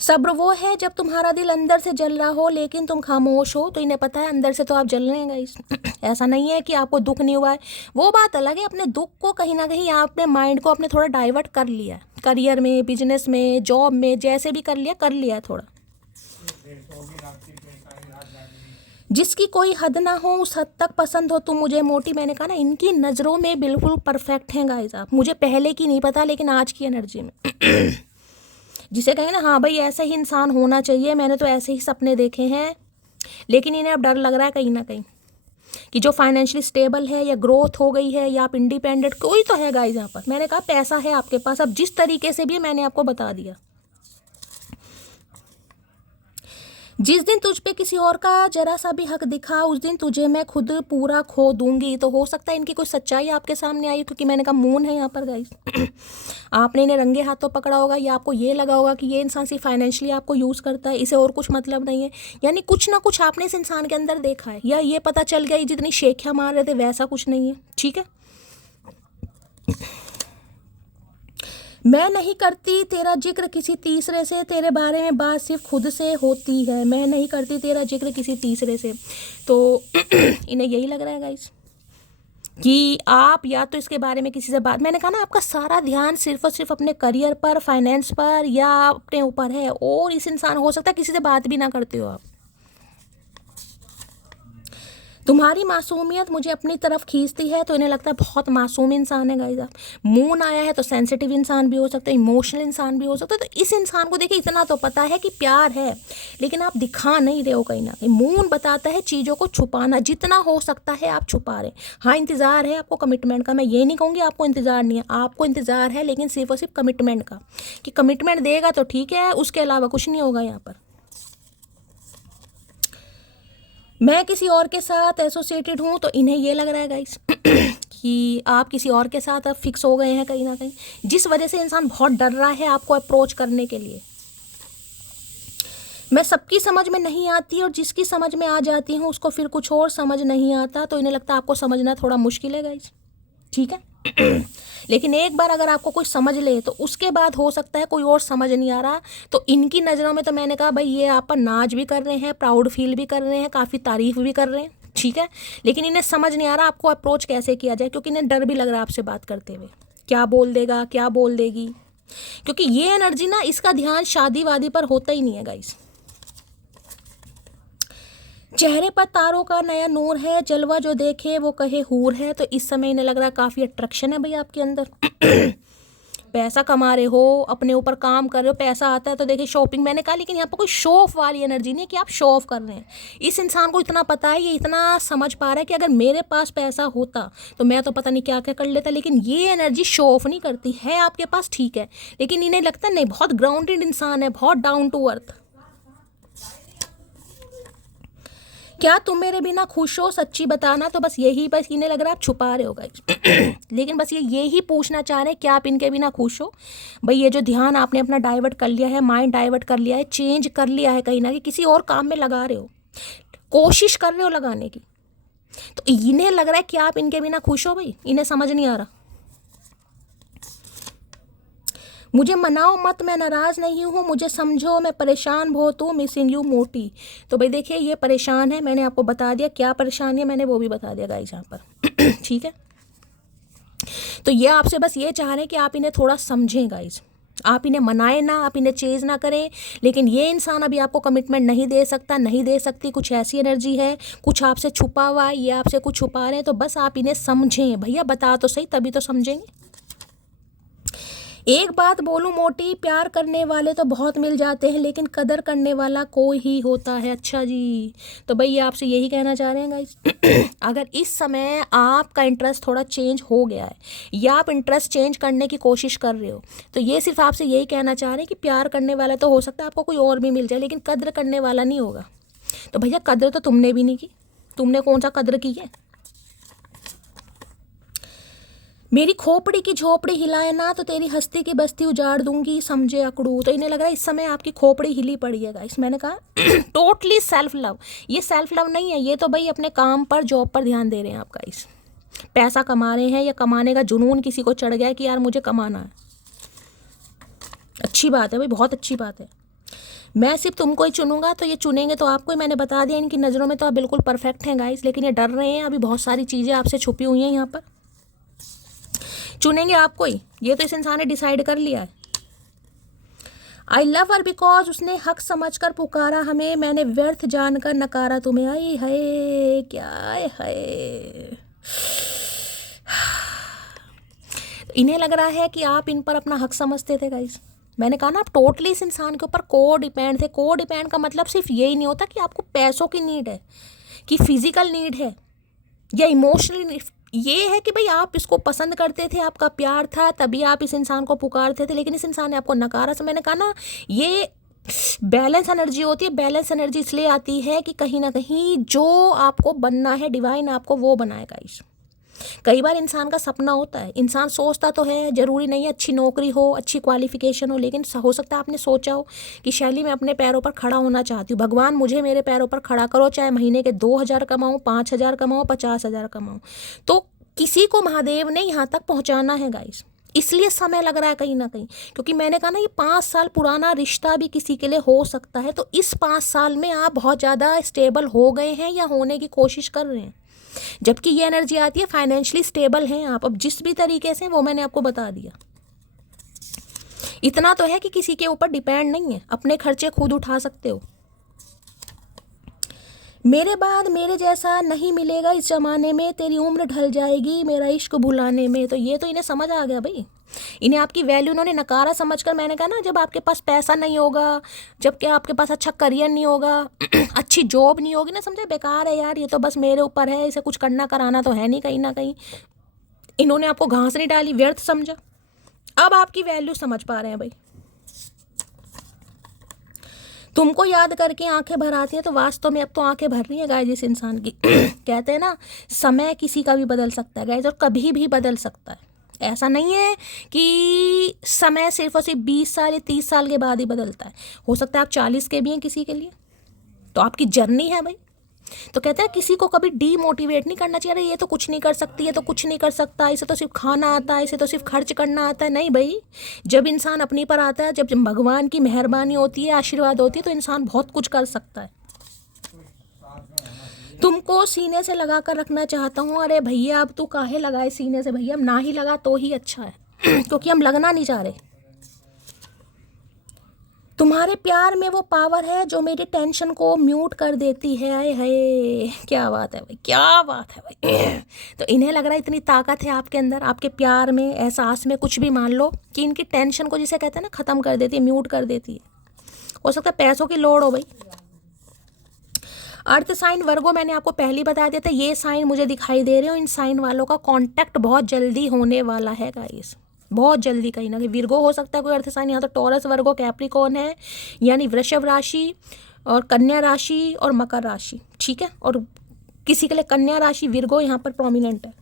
सब्र वो है जब तुम्हारा दिल अंदर से जल रहा हो लेकिन तुम खामोश हो, तो इन्हें पता है अंदर से तो आप जल रहे हैं गाइस। ऐसा नहीं है कि आपको दुख नहीं हुआ है, वो बात अलग है। अपने दुख को कहीं ना कहीं आपने माइंड को अपने थोड़ा डाइवर्ट कर लिया, करियर में, बिजनेस में, जॉब में, जैसे भी कर लिया थोड़ा। जिसकी कोई हद ना हो उस हद तक पसंद हो तुम मुझे मोटी। मैंने कहा ना इनकी नज़रों में बिल्कुल परफेक्ट हैं गाइस आप। मुझे पहले की नहीं पता लेकिन आज की एनर्जी में जिसे कहें ना हाँ भाई ऐसा ही इंसान होना चाहिए, मैंने तो ऐसे ही सपने देखे हैं। लेकिन इन्हें अब डर लग रहा है कहीं ना कहीं कि जो फाइनेंशियली स्टेबल है या ग्रोथ हो गई है या आप इंडिपेंडेंट, कोई तो है गाइस यहाँ पर। मैंने कहा पैसा है आपके पास, अब जिस तरीके से भी मैंने आपको बता दिया। जिस दिन तुझ पे किसी और का जरा सा भी हक दिखा उस दिन तुझे मैं खुद पूरा खो दूंगी। तो हो सकता है इनकी कोई सच्चाई आपके सामने आई, क्योंकि मैंने कहा मून है यहाँ पर गाइस। आपने इन्हें रंगे हाथों पकड़ा होगा या आपको ये लगा होगा कि ये इंसान सिर्फ फाइनेंशियली आपको यूज़ करता है, इसे और कुछ मतलब नहीं है। यानी कुछ ना कुछ आपने इस इंसान के अंदर देखा है, या ये पता चल गया जितनी शेखियाँ मार रहे थे वैसा कुछ नहीं है। ठीक है, मैं नहीं करती तेरा जिक्र किसी तीसरे से, तेरे बारे में बात सिर्फ खुद से होती है। मैं नहीं करती तेरा जिक्र किसी तीसरे से। तो इन्हें यही लग रहा है गाइस कि आप या तो इसके बारे में किसी से बात, मैंने कहा ना आपका सारा ध्यान सिर्फ और सिर्फ अपने करियर पर, फाइनेंस पर या अपने ऊपर है, और इस इंसान हो सकता है किसी से बात भी ना करते हो आप। तुम्हारी मासूमियत मुझे अपनी तरफ खींचती है, तो इन्हें लगता है बहुत मासूम इंसान है गाइस आप। मून आया है तो सेंसिटिव इंसान भी हो सकता है, इमोशनल इंसान भी हो सकता है। तो इस इंसान को देखिए इतना तो पता है कि प्यार है, लेकिन आप दिखा नहीं रहे हो कहीं ना कहीं। मून बताता है चीज़ों को छुपाना, जितना हो सकता है आप छुपा रहे। हाँ इंतज़ार है आपको कमिटमेंट का, मैं ये नहीं कहूँगी आपको इंतज़ार नहीं है, आपको इंतज़ार है, लेकिन सिर्फ और सिर्फ कमिटमेंट का, कि कमिटमेंट देगा तो ठीक है, उसके अलावा कुछ नहीं होगा यहाँ पर। मैं किसी और के साथ एसोसिएटेड हूँ, तो इन्हें ये लग रहा है गाइस कि आप किसी और के साथ अब फिक्स हो गए हैं कहीं ना कहीं, जिस वजह से इंसान बहुत डर रहा है आपको अप्रोच करने के लिए। मैं सबकी समझ में नहीं आती, और जिसकी समझ में आ जाती हूँ उसको फिर कुछ और समझ नहीं आता। तो इन्हें लगता है आपको समझना थोड़ा मुश्किल है गाइस। ठीक है लेकिन एक बार अगर आपको कोई समझ ले तो उसके बाद हो सकता है कोई और समझ नहीं आ रहा, तो इनकी नज़रों में तो मैंने कहा भाई ये आप पर नाज भी कर रहे हैं, प्राउड फील भी कर रहे हैं, काफ़ी तारीफ भी कर रहे हैं। ठीक है, लेकिन इन्हें समझ नहीं आ रहा आपको अप्रोच कैसे किया जाए, क्योंकि इन्हें डर भी लग रहा है आपसे बात करते हुए, क्या बोल देगा, क्या बोल देगी। क्योंकि ये एनर्जी ना, इसका ध्यान शादी वादी पर होता ही नहीं है गाइस। चेहरे पर तारों का नया नूर है, जलवा जो देखे वो कहे हूर है। तो इस समय इन्हें लग रहा है काफ़ी अट्रैक्शन है भाई आपके अंदर। पैसा कमा रहे हो, अपने ऊपर काम कर रहे हो, पैसा आता है तो देखिए शॉपिंग, मैंने कहा, लेकिन यहाँ पर कोई शो ऑफ वाली एनर्जी नहीं है कि आप शो ऑफ कर रहे हैं। इस इंसान को इतना पता है, ये इतना समझ पा रहा है कि अगर मेरे पास पैसा होता तो मैं तो पता नहीं क्या क्या कर लेता। लेकिन ये एनर्जी शो ऑफ नहीं करती है आपके पास, ठीक है, लेकिन इन्हें लगता है नहीं बहुत ग्राउंडेड इंसान है, बहुत डाउन टू अर्थ। क्या तुम मेरे बिना खुश हो, सच्ची बताना। तो बस यही, बस इन्हें लग रहा है आप छुपा रहे हो गाइस। लेकिन बस ये ही पूछना चाह रहे हैं क्या आप इनके बिना खुश हो। भाई ये जो ध्यान आपने अपना डाइवर्ट कर लिया है, माइंड डाइवर्ट कर लिया है, चेंज कर लिया है कहीं ना कहीं, किसी और काम में लगा रहे हो, कोशिश कर रहे हो लगाने की, तो इन्हें लग रहा है कि आप इनके बिना खुश हो। भाई इन्हें समझ नहीं आ रहा। मुझे मनाओ मत, मैं नाराज़ नहीं हूँ, मुझे समझो, मैं परेशान बहुत हूँ, मिसिंग यू मोटी। तो भाई देखिए ये परेशान है, मैंने आपको बता दिया क्या परेशानी है, मैंने वो भी बता दिया गाइस यहाँ पर। ठीक है, तो ये आपसे बस ये चाह रहे हैं कि आप इन्हें थोड़ा समझें गाइस। आप इन्हें मनाएं ना, आप इन्हें चेज ना करें, लेकिन ये इंसान अभी आपको कमिटमेंट नहीं दे सकता, नहीं दे सकती। कुछ ऐसी एनर्जी है, कुछ आपसे छुपा हुआ है, ये आपसे कुछ छुपा रहे हैं। तो बस आप इन्हें समझें, भैया बता तो सही, तभी तो समझेंगे। एक बात बोलूं मोटी, प्यार करने वाले तो बहुत मिल जाते हैं लेकिन कदर करने वाला कोई ही होता है। अच्छा जी, तो भैया आपसे यही कहना चाह रहे हैं गाइस अगर इस समय आपका इंटरेस्ट थोड़ा चेंज हो गया है या आप इंटरेस्ट चेंज करने की कोशिश कर रहे हो, तो ये सिर्फ आपसे यही कहना चाह रहे हैं कि प्यार करने वाला तो हो सकता है आपको कोई और भी मिल जाए, लेकिन कद्र करने वाला नहीं होगा। तो भैया कद्र तो तुमने भी नहीं की, तुमने कौन सा कद्र की है। मेरी खोपड़ी की झोपड़ी हिलाए ना तो तेरी हस्ती की बस्ती उजाड़ दूंगी, समझे अकड़ू। तो इन्हें लग रहा है इस समय आपकी खोपड़ी हिली पड़ी है गाइस। मैंने कहा टोटली सेल्फ लव, ये सेल्फ लव नहीं है, ये तो भाई अपने काम पर जॉब पर ध्यान दे रहे हैं आप गाइस। पैसा कमा रहे हैं या कमाने का जुनून किसी को चढ़ गया है कि यार मुझे कमाना है। अच्छी बात है भाई, बहुत अच्छी बात है। मैं सिर्फ तुमको ही चुनूंगा तो ये चुनेंगे तो आपको ही। मैंने बता दिया इनकी नज़रों में तो आप बिल्कुल परफेक्ट हैं गाइस, लेकिन ये डर रहे हैं, अभी बहुत सारी चीज़ें आपसे छुपी हुई हैं यहाँ पर। चुनेंगे आपको ही, ये तो इस इंसान ने डिसाइड कर लिया है। आई लव हर बिकॉज उसने हक समझकर पुकारा हमें, मैंने व्यर्थ जानकर नकारा तुम्हें। आई है क्या है। इन्हें लग रहा है कि आप इन पर अपना हक समझते थे गाइस। मैंने कहा ना आप टोटली इस इंसान के ऊपर को डिपेंड थे। को डिपेंड का मतलब सिर्फ यही नहीं होता कि आपको पैसों की नीड है, कि फिजिकल नीड है या इमोशनल नीड। ये है कि भाई आप इसको पसंद करते थे, आपका प्यार था, तभी आप इस इंसान को पुकारते थे, लेकिन इस इंसान ने आपको नकारा। से मैंने कहा ना ये बैलेंस एनर्जी होती है। बैलेंस एनर्जी इसलिए आती है कि कहीं ना कहीं जो आपको बनना है डिवाइन आपको वो बनाएगा। इस कई बार इंसान का सपना होता है, इंसान सोचता तो है, ज़रूरी नहीं है अच्छी नौकरी हो, अच्छी क्वालिफिकेशन हो, लेकिन हो सकता है आपने सोचा हो कि शैली मैं अपने पैरों पर खड़ा होना चाहती हूँ, भगवान मुझे मेरे पैरों पर खड़ा करो, चाहे महीने के 2,000 कमाऊँ, 5,000 कमाऊँ, 50,000 कमाऊँ। तो किसी को महादेव ने यहाँ तक पहुँचाना है गाइस, इसलिए समय लग रहा है कहीं ना कहीं। क्योंकि मैंने कहा ना ये 5 साल पुराना रिश्ता भी किसी के लिए हो सकता है, तो इस 5 साल में आप बहुत ज़्यादा स्टेबल हो गए हैं या होने की कोशिश कर रहे हैं। जबकि ये एनर्जी आती है फाइनेंशियली स्टेबल हैं आप, अब जिस भी तरीके से वो मैंने आपको बता दिया। इतना तो है कि किसी के ऊपर डिपेंड नहीं है, अपने खर्चे खुद उठा सकते हो। मेरे बाद मेरे जैसा नहीं मिलेगा इस ज़माने में, तेरी उम्र ढल जाएगी मेरा इश्क भुलाने में। तो ये तो इन्हें समझ आ गया भाई, इन्हें आपकी वैल्यू इन्होंने नकारा समझकर। मैंने कहा ना जब आपके पास पैसा नहीं होगा, जब कि आपके पास अच्छा करियर नहीं होगा अच्छी जॉब नहीं होगी ना, समझे बेकार है यार, ये तो बस मेरे ऊपर है, इसे कुछ करना कराना तो है नहीं। कहीं ना कहीं इन्होंने आपको घास नहीं डाली, व्यर्थ समझा। अब आपकी वैल्यू समझ पा रहे हैं भाई। तुमको याद करके आंखें भर आती हैं, तो वास्तव में अब तो आंखें भर रही हैं गाइस इस इंसान की कहते हैं ना समय किसी का भी बदल सकता है गाइस, और कभी भी बदल सकता है। ऐसा नहीं है कि समय सिर्फ और सिर्फ 20 साल या 30 साल के बाद ही बदलता है। हो सकता है आप 40 के भी हैं किसी के लिए, तो आपकी जर्नी है भाई। तो कहते हैं किसी को कभी डीमोटिवेट नहीं करना चाहिए, अरे ये तो कुछ नहीं कर सकती, ये तो कुछ नहीं कर सकता, इसे तो सिर्फ खाना आता है, इसे तो सिर्फ खर्च करना आता है। नहीं भाई, जब इंसान अपनी पर आता है, जब भगवान की मेहरबानी होती है, आशीर्वाद होती है, तो इंसान बहुत कुछ कर सकता है। तुमको सीने से लगा कर रखना चाहता हूँ। अरे भैया अब तू काहे लगाए सीने से, भैया अब ना ही लगा तो ही अच्छा है क्योंकि हम लगना नहीं चाह रहे। तुम्हारे प्यार में वो पावर है जो मेरी टेंशन को म्यूट कर देती है। आए हाय, क्या बात है भाई, क्या बात है भाई तो इन्हें लग रहा है इतनी ताकत है आपके अंदर, आपके प्यार में, एहसास में, कुछ भी मान लो, कि इनकी टेंशन को जिसे कहते हैं ना ख़त्म कर देती है, म्यूट कर देती है। हो सकता है पैसों की लोड़ हो भाई। अर्थ साइन वर्गो मैंने आपको पहले बता दिया था, ये साइन मुझे दिखाई दे रहे हो। इन साइन वालों का कांटेक्ट बहुत जल्दी होने वाला है गाइस, बहुत जल्दी। कहीं ना कहीं विर्गो हो सकता है कोई अर्थ साइन, यहाँ तो टॉरस, वर्गो, कैप्रिकॉर्न है, यानी वृषभ राशि और कन्या राशि और मकर राशि, ठीक है। और किसी के लिए कन्या राशि विर्गो यहाँ पर प्रोमिनेंट है।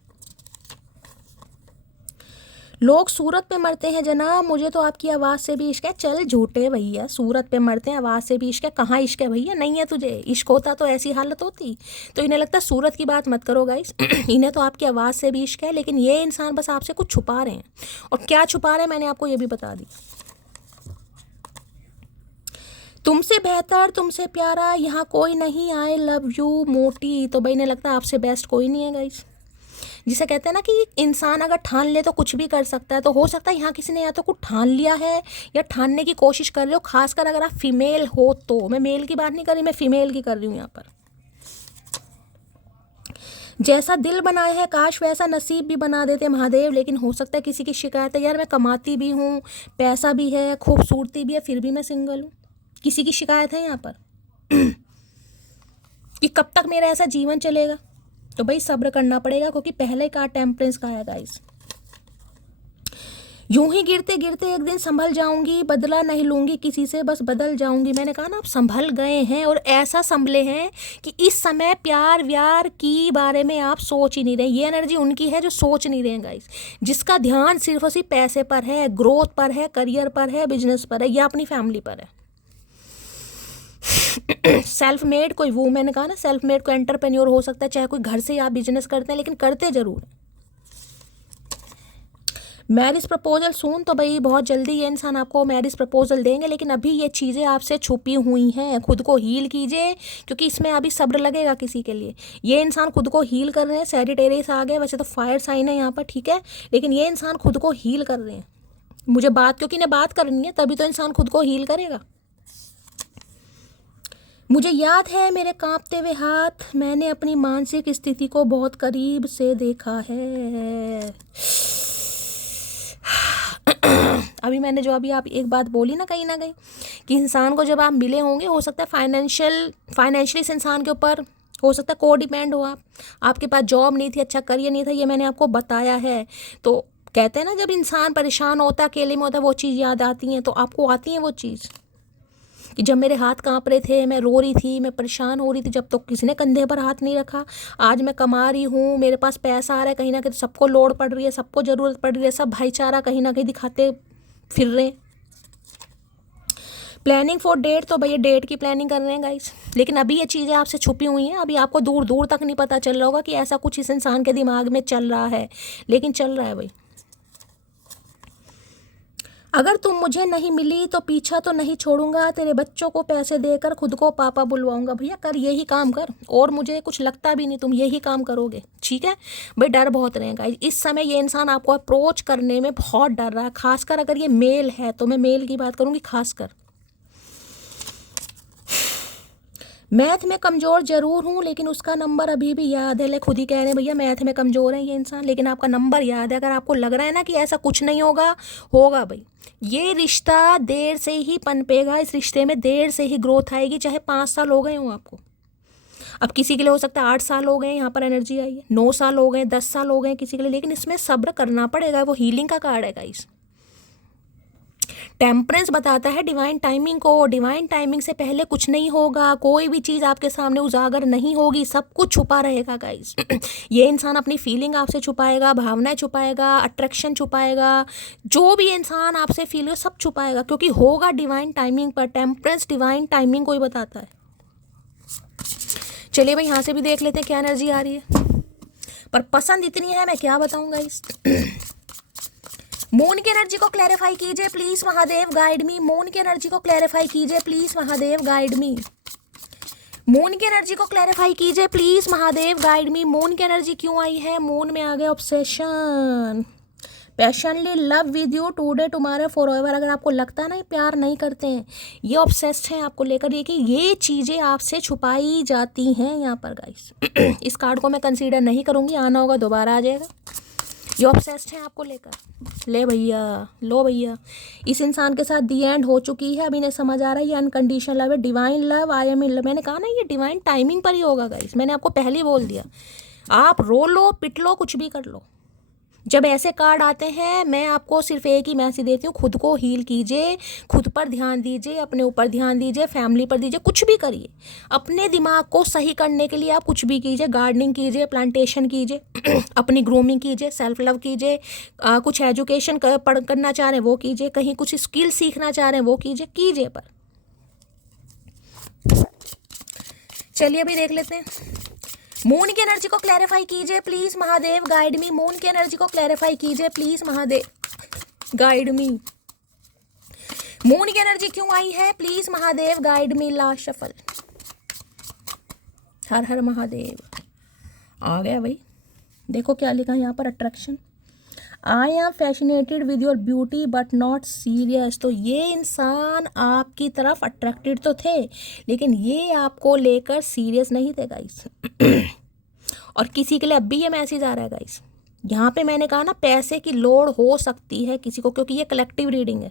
लोग सूरत पे मरते हैं जनाब, मुझे तो आपकी आवाज़ से भी इश्क है। चल झूठे भैया, सूरत पे मरते हैं, आवाज़ से भी इश्क है, कहाँ इश्क है भैया, नहीं है तुझे। इश्क होता तो ऐसी हालत होती। तो इन्हें लगता है सूरत की बात मत करो गाइस इन्हें तो आपकी आवाज़ से भी इश्क है, लेकिन ये इंसान बस आपसे कुछ छुपा रहे हैं। और क्या छुपा रहे हैं मैंने आपको ये भी बता दी। तुमसे बेहतर, तुमसे प्यारा यहाँ कोई नहीं, आई लव यू मोटी। तो भाई इन्हें लगता है आपसे बेस्ट कोई नहीं है गाइस। जिसे कहते हैं ना कि इंसान अगर ठान ले तो कुछ भी कर सकता है। तो हो सकता है यहाँ किसी ने या तो कुछ ठान लिया है या ठानने की कोशिश कर रहे हो, खासकर अगर आप फीमेल हो तो। मैं मेल की बात नहीं कर रही, मैं फीमेल की कर रही हूँ यहाँ पर। जैसा दिल बनाए है काश वैसा नसीब भी बना देते महादेव। लेकिन हो सकता है किसी की शिकायत है, यार मैं कमाती भी हूँ, पैसा भी है, खूबसूरती भी है, फिर भी मैं सिंगल हूँ। किसी की शिकायत है यहाँ पर कि कब तक मेरा ऐसा जीवन चलेगा। तो भाई सब्र करना पड़ेगा, क्योंकि पहले का टेम्परेंस का है गाइस। यूं ही गिरते गिरते एक दिन संभल जाऊंगी, बदला नहीं लूंगी किसी से, बस बदल जाऊंगी। मैंने कहा ना, आप संभल गए हैं और ऐसा संभले हैं कि इस समय प्यार व्यार की बारे में आप सोच ही नहीं रहे। ये एनर्जी उनकी है जो सोच नहीं रहे हैं गाइस, जिसका ध्यान सिर्फ और सिर्फ पैसे पर है, ग्रोथ पर है, करियर पर है, बिजनेस पर है, या अपनी फैमिली पर है। सेल्फ मेड कोई वो, मैंने कहा ना, सेल्फ मेड कोई एंटरप्रेन्योर हो सकता है, चाहे कोई घर से आप बिजनेस करते हैं, लेकिन करते जरूर है। मैरिज प्रपोजल सून, तो भाई बहुत जल्दी ये इंसान आपको मैरिज प्रपोजल देंगे, लेकिन अभी ये चीज़ें आपसे छुपी हुई हैं। खुद को हील कीजिए, क्योंकि इसमें अभी सब्र लगेगा किसी के लिए। ये इंसान खुद को हील कर रहे हैं। सैजिटेरियस आ गए, वैसे तो फायर साइन है यहाँ पर, ठीक है, लेकिन ये इंसान खुद को हील कर रहे हैं। मुझे बात, क्योंकि इन्हें बात करनी है, तभी तो इंसान खुद को हील करेगा। मुझे याद है मेरे कांपते हुए हाथ, मैंने अपनी मानसिक स्थिति को बहुत करीब से देखा है। अभी मैंने जो अभी आप एक बात बोली ना, कहीं ना कहीं, कि इंसान को जब आप मिले होंगे, हो सकता है फाइनेंशियली इस इंसान के ऊपर हो सकता है को डिपेंड हो आप। आपके पास जॉब नहीं थी, अच्छा करियर नहीं था, ये मैंने आपको बताया है। तो कहते हैं ना, जब इंसान परेशान होता, अकेले में होता, वो चीज़ याद आती है। तो आपको आती है वो चीज़ कि जब मेरे हाथ कांप रहे थे, मैं रो रही थी, मैं परेशान हो रही थी, जब तो किसी ने कंधे पर हाथ नहीं रखा। आज मैं कमा रही हूँ, मेरे पास पैसा आ रहा है, कहीं ना कहीं सबको लोड़ पड़ रही है, सबको ज़रूरत पड़ रही है, सब भाईचारा कहीं ना कहीं दिखाते फिर रहे हैं। प्लानिंग फॉर डेट, तो भैया डेट की प्लानिंग कर रहे हैं गाइस, लेकिन अभी ये चीज़ें आपसे छुपी हुई हैं। अभी आपको दूर दूर तक नहीं पता चल रहा होगा कि ऐसा कुछ इस इंसान के दिमाग में चल रहा है, लेकिन चल रहा है भाई। अगर तुम मुझे नहीं मिली तो पीछा तो नहीं छोड़ूंगा, तेरे बच्चों को पैसे देकर खुद को पापा बुलवाऊंगा। भैया कर यही काम कर, और मुझे कुछ लगता भी नहीं, तुम यही काम करोगे, ठीक है भाई। डर बहुत रहेगा इस समय, ये इंसान आपको अप्रोच करने में बहुत डर रहा है, खासकर अगर ये मेल है, तो मैं मेल की बात करूंगी खासकर। मैथ में कमज़ोर ज़रूर हूँ, लेकिन उसका नंबर अभी भी याद है। ले खुद ही कह रहे हैं भैया मैथ में कमज़ोर है ये इंसान, लेकिन आपका नंबर याद है। अगर आपको लग रहा है ना कि ऐसा कुछ नहीं होगा, होगा भाई। ये रिश्ता देर से ही पनपेगा, इस रिश्ते में देर से ही ग्रोथ आएगी, चाहे 5 साल हो गए हों आपको। अब किसी के लिए हो सकता है 8 साल हो गए, यहाँ पर एनर्जी आई है, 9 साल हो गए, 10 साल हो गए किसी के लिए, लेकिन इसमें सब्र करना पड़ेगा। वो हीलिंग का कार्ड है गाइस। टेम्परेंस बताता है डिवाइन टाइमिंग को। डिवाइन टाइमिंग से पहले कुछ नहीं होगा, कोई भी चीज़ आपके सामने उजागर नहीं होगी, सब कुछ छुपा रहेगा गाइस। ये इंसान अपनी फीलिंग आपसे छुपाएगा, भावनाएं छुपाएगा, अट्रैक्शन छुपाएगा, जो भी इंसान आपसे फील हो सब छुपाएगा, क्योंकि होगा डिवाइन टाइमिंग पर। टेम्परेंस डिवाइन टाइमिंग को ही बताता है। चलिए भाई यहाँ से भी देख लेते हैं क्या एनर्जी आ रही है, पर पसंद इतनी है मैं क्या बताऊँ गाइस। मून की एनर्जी को क्लैरिफाई कीजिए please Mahadev, guide me. Moon की एनर्जी को क्लैरिफाई कीजिए please Mahadev, guide me. Moon की एनर्जी को क्लैरिफाई कीजिए please Mahadev, guide me. Moon की एनर्जी क्यों आई है? मून में आ गया obsession, passionately love with you today tomorrow forever. अगर आपको लगता है ना ये प्यार नहीं करते हैं, ये ऑब्सेस्ड हैं आपको लेकर, ये कि ये चीज़ें आपसे छुपाई जाती हैं यहाँ पर गाइस। इस कार्ड को मैं कंसीडर नहीं करूँगी, आना होगा दोबारा आ जाएगा। ये ऑब्सेस्ड हैं आपको लेकर। ले भैया, लो भैया, इस इंसान के साथ दी एंड हो चुकी है। अभी इन्हें समझ आ रहा है ये अनकंडीशनल लव है, divine love, I am in love. मैंने कहा ना ये डिवाइन टाइमिंग पर ही होगा गाइस, मैंने आपको पहले ही बोल दिया। आप रो लो, पिट लो, कुछ भी कर लो। जब ऐसे कार्ड आते हैं, मैं आपको सिर्फ एक ही मैसेज देती हूँ, खुद को हील कीजिए, खुद पर ध्यान दीजिए, अपने ऊपर ध्यान दीजिए, फैमिली पर दीजिए, कुछ भी करिए। अपने दिमाग को सही करने के लिए आप कुछ भी कीजिए, गार्डनिंग कीजिए, प्लांटेशन कीजिए, अपनी ग्रूमिंग कीजिए, सेल्फ लव कीजिए, कुछ एजुकेशन करना चाह रहे हैं वो कीजिए, कहीं कुछ स्किल सीखना चाह रहे हैं वो कीजिए पर। चलिए अभी देख लेते हैं। मून की एनर्जी को क्लैरिफाई कीजिए please Mahadev, guide me. Moon की एनर्जी को क्लैरिफाई कीजिए please Mahadev, guide me. Moon की एनर्जी क्यों आई है please Mahadev, guide me. Last shuffle. हर हर महादेव आ गया भाई। देखो क्या लिखा है यहाँ पर, attraction. I am fascinated with your beauty but not serious. तो ये इंसान आपकी तरफ अट्रैक्टेड तो थे, लेकिन ये आपको लेकर सीरियस नहीं थे गाइस। और किसी के लिए अब भी ये मैसेज आ रहा है गाइस, यहाँ पे मैंने कहा ना पैसे की लोड हो सकती है किसी को, क्योंकि ये कलेक्टिव रीडिंग है,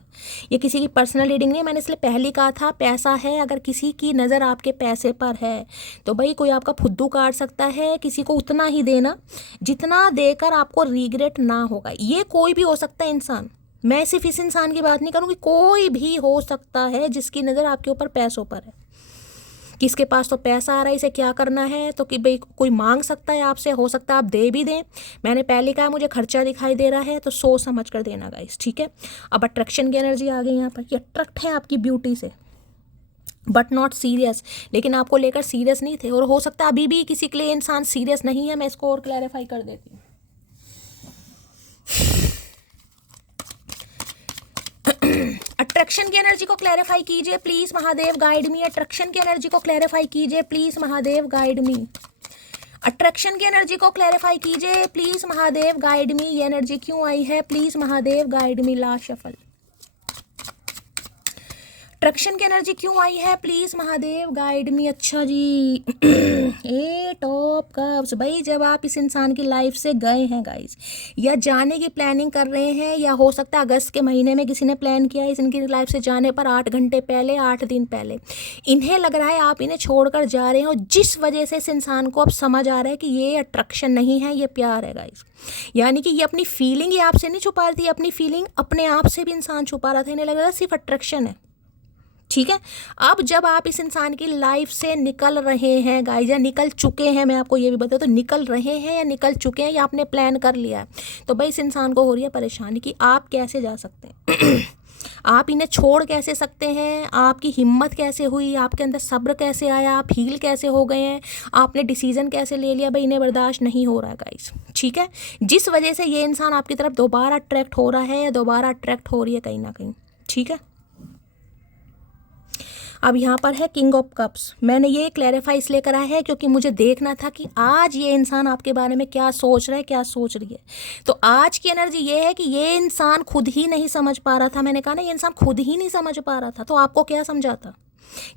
ये किसी की पर्सनल रीडिंग नहीं है। मैंने इसलिए पहले कहा था पैसा है, अगर किसी की नज़र आपके पैसे पर है तो भाई कोई आपका फुद्दू काट सकता है, किसी को उतना ही देना जितना देकर आपको रिग्रेट ना होगा। ये कोई भी हो सकता है इंसान, मैं सिर्फ इस इंसान की बात नहीं करूँगी, कोई भी हो सकता है जिसकी नज़र आपके ऊपर पैसों पर है। किसके पास तो पैसा आ रहा है, इसे क्या करना है, तो कि भाई कोई मांग सकता है आपसे, हो सकता है आप दे भी दें। मैंने पहले कहा मुझे खर्चा दिखाई दे रहा है, तो सोच समझ कर देना गाइस, ठीक है। अब अट्रैक्शन की एनर्जी आ गई यहाँ पर, ये अट्रैक्ट है आपकी ब्यूटी से बट नॉट सीरियस, लेकिन आपको लेकर सीरियस नहीं थे, और हो सकता है अभी भी किसी के लिए इंसान सीरियस नहीं है। मैं इसको और क्लैरिफाई कर देती हूँ। अट्रैक्शन की एनर्जी को क्लैरिफाई कीजिए please Mahadev, guide me. Attraction की एनर्जी को क्लैरिफाई कीजिए please Mahadev, guide me. Attraction की एनर्जी को क्लैरिफाई कीजिए प्लीज महादेव, गाइड मी। ये एनर्जी क्यों आई है, please Mahadev guide me. Last shuffle. Attraction की एनर्जी क्यों आई है, प्लीज महादेव गाइड मी। अच्छा जी, 8 ऑफ कप्स। भाई जब आप इस इंसान की लाइफ से गए हैं गाइस, या जाने की प्लानिंग कर रहे हैं, या हो सकता है अगस्त के महीने में किसी ने प्लान किया है इनकी लाइफ से जाने पर 8 घंटे पहले, 8 दिन पहले, इन्हें लग रहा है आप इन्हें छोड़कर जा रहे हो, जिस वजह से इस इंसान को अब समझ आ रहा है कि ये अट्रैक्शन नहीं है, ये प्यार है गाइस। यानी कि ये अपनी फीलिंग ये आपसे नहीं छुपा रही थी, अपनी फीलिंग अपने आप से भी इंसान छुपा रहा था, इन्हें लग रहा था सिर्फ अट्रैक्शन है, ठीक है। अब जब आप इस इंसान की लाइफ से निकल रहे हैं गाइस, या निकल चुके हैं, मैं आपको ये भी बता, तो निकल रहे हैं या निकल चुके हैं, या आपने प्लान कर लिया है, तो भाई इस इंसान को हो रही है परेशानी कि आप कैसे जा सकते हैं आप इन्हें छोड़ कैसे सकते हैं, आपकी हिम्मत कैसे हुई, आपके अंदर सब्र कैसे आया, आप हील कैसे हो गए हैं, आपने डिसीजन कैसे ले लिया। भाई इन्हें बर्दाश्त नहीं हो रहा है गाइस, ठीक है। जिस वजह से ये इंसान आपकी तरफ दोबारा अट्रैक्ट हो रहा है, या दोबारा अट्रैक्ट हो रही है कहीं ना कहीं, ठीक है। अब यहाँ पर है किंग ऑफ कप्स। मैंने ये क्लैरिफाई इसलिए करा है क्योंकि मुझे देखना था कि आज ये इंसान आपके बारे में क्या सोच रहा है, क्या सोच रही है। तो आज की एनर्जी ये है कि ये इंसान खुद ही नहीं समझ पा रहा था। मैंने कहा ना, ये इंसान खुद ही नहीं समझ पा रहा था, तो आपको क्या समझाता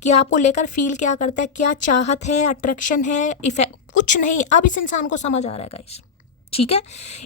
कि आपको लेकर फील क्या करता है, क्या चाहत है, अट्रैक्शन है, इफेक्ट, कुछ नहीं। अब इस इंसान को समझ आ रहा है गाइस, ठीक है।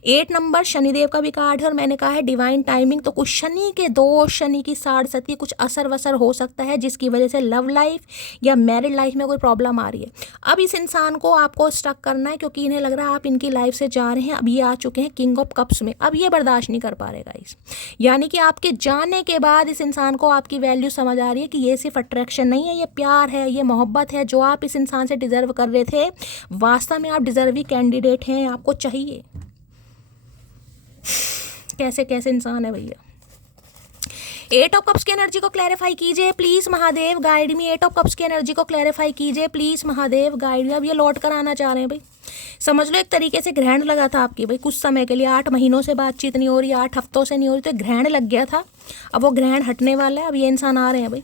8 नंबर शनिदेव का भी कार्ड है, और मैंने कहा है डिवाइन टाइमिंग, तो कुछ शनि के दोष, शनि की साढ़सती, कुछ असर वसर हो सकता है जिसकी वजह से लव लाइफ या मैरिड लाइफ में कोई प्रॉब्लम आ रही है। अब इस इंसान को आपको स्टक करना है, क्योंकि इन्हें लग रहा है आप इनकी लाइफ से जा रहे हैं। अब ये आ चुके हैं किंग ऑफ कप्स में, अब ये बर्दाश्त नहीं कर पा रहे गाइस। यानी कि आपके जाने के बाद इस इंसान को आपकी वैल्यू समझ आ रही है कि ये सिर्फ अट्रैक्शन नहीं है, ये प्यार है, ये मोहब्बत है, जो आप इस इंसान से डिजर्व कर रहे थे। वास्तव में आप डिजर्विंग कैंडिडेट हैं, आपको चाहिए। कैसे कैसे इंसान है भैया। 8 ऑफ कप्स की एनर्जी को क्लैरिफाई कीजिए please Mahadev, guide me. 8 of cups की एनर्जी को क्लैरिफाई कीजिए प्लीज महादेव, गाइड मी। अब ये लौट कर आना चाह रहे हैं भाई, समझ लो एक तरीके से ग्रहण लगा था आपकी भाई कुछ समय के लिए। 8 महीनों से बातचीत नहीं हो रही, 8 हफ्तों से नहीं हो रही, तो ग्रहण लग गया था। अब वो ग्रहण हटने वाला है, अब ये इंसान आ रहे हैं भाई।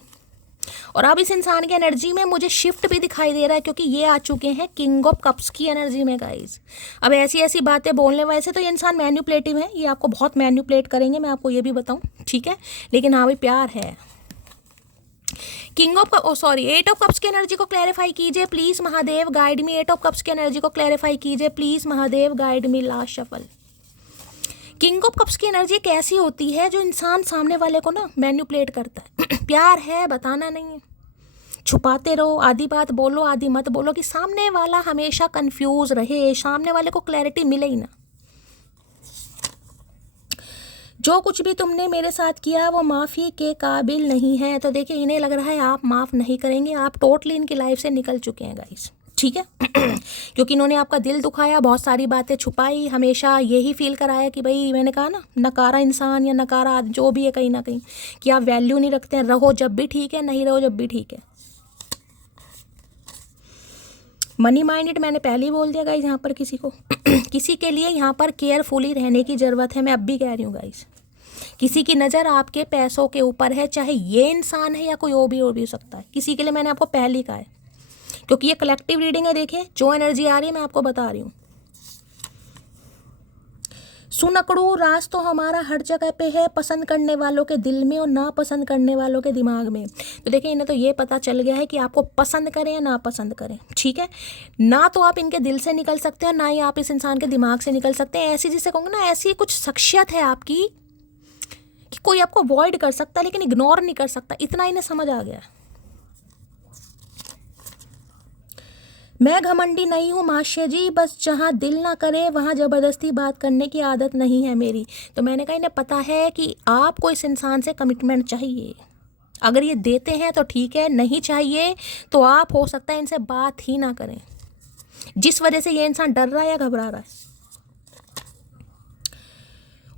और अब इस इंसान की एनर्जी में मुझे शिफ्ट भी दिखाई दे रहा है, क्योंकि ये आ चुके हैं किंग ऑफ कप्स की एनर्जी में गाइस। अब ऐसी ऐसी बातें बोलने, वैसे तो ये इंसान मैन्युपुलेटिव है, ये आपको बहुत मैन्युपुलेट करेंगे, मैं आपको ये भी बताऊं, ठीक है। लेकिन हाँ भाई प्यार है। किंग ऑफ 8 ऑफ कप्स की एनर्जी को क्लैरिफाई कीजिए please Mahadev, guide me. 8 of cups की एनर्जी को क्लैरिफाई कीजिए please Mahadev, guide me. Last shuffle. King of cups की एनर्जी कैसी होती है, जो इंसान सामने वाले को ना मैन्युपुलेट करता है। प्यार है, बताना नहीं है, छुपाते रहो, आधी बात बोलो आधी मत बोलो, कि सामने वाला हमेशा कंफ्यूज रहे, सामने वाले को क्लैरिटी मिले ही ना। जो कुछ भी तुमने मेरे साथ किया वो माफ़ी के काबिल नहीं है। तो देखिए इन्हें लग रहा है आप माफ़ नहीं करेंगे, आप टोटली इनकी लाइफ से निकल चुके हैं गाइस, ठीक है। क्योंकि इन्होंने आपका दिल दुखाया, बहुत सारी बातें छुपाई, हमेशा यही फील कराया कि भाई, मैंने कहा ना, नकारा इंसान या नकारा जो भी है कहीं ना कहीं, कि आप वैल्यू नहीं रखते हैं। रहो जब भी ठीक है, नहीं रहो जब भी ठीक है। मनी माइंडेड मैंने पहले ही बोल दिया गाइस, यहाँ पर किसी को किसी के लिए यहाँ पर केयरफुली रहने की ज़रूरत है। मैं अब भी कह रही हूँ गाइस, किसी की नज़र आपके पैसों के ऊपर है, चाहे ये इंसान है या कोई और भी हो सकता है। किसी के लिए मैंने आपको पहले ही कहा है, क्योंकि ये कलेक्टिव रीडिंग है। देखिए जो एनर्जी आ रही है मैं आपको बता रही हूँ। सुनकड़ू राज तो हमारा हर जगह पे है, पसंद करने वालों के दिल में और ना पसंद करने वालों के दिमाग में। तो देखिए इन्हें तो ये पता चल गया है कि आपको पसंद करें या ना पसंद करें, ठीक है। ना तो आप इनके दिल से निकल सकते हैं, ना ही आप इस इंसान के दिमाग से निकल सकते हैं। ऐसी जिसे कहूँगा ना, ऐसी कुछ शख्सियत है आपकी कि कोई आपको अवॉइड कर सकता है लेकिन इग्नोर नहीं कर सकता, इतना इन्हें समझ आ गया है। मैं घमंडी नहीं हूँ माशे जी, बस जहाँ दिल ना करे वहाँ ज़बरदस्ती बात करने की आदत नहीं है मेरी। तो मैंने कहा इन्हें पता है कि आपको इस इंसान से कमिटमेंट चाहिए। अगर ये देते हैं तो ठीक है, नहीं चाहिए तो आप हो सकता है इनसे बात ही ना करें। जिस वजह से ये इंसान डर रहा है या घबरा रहा है,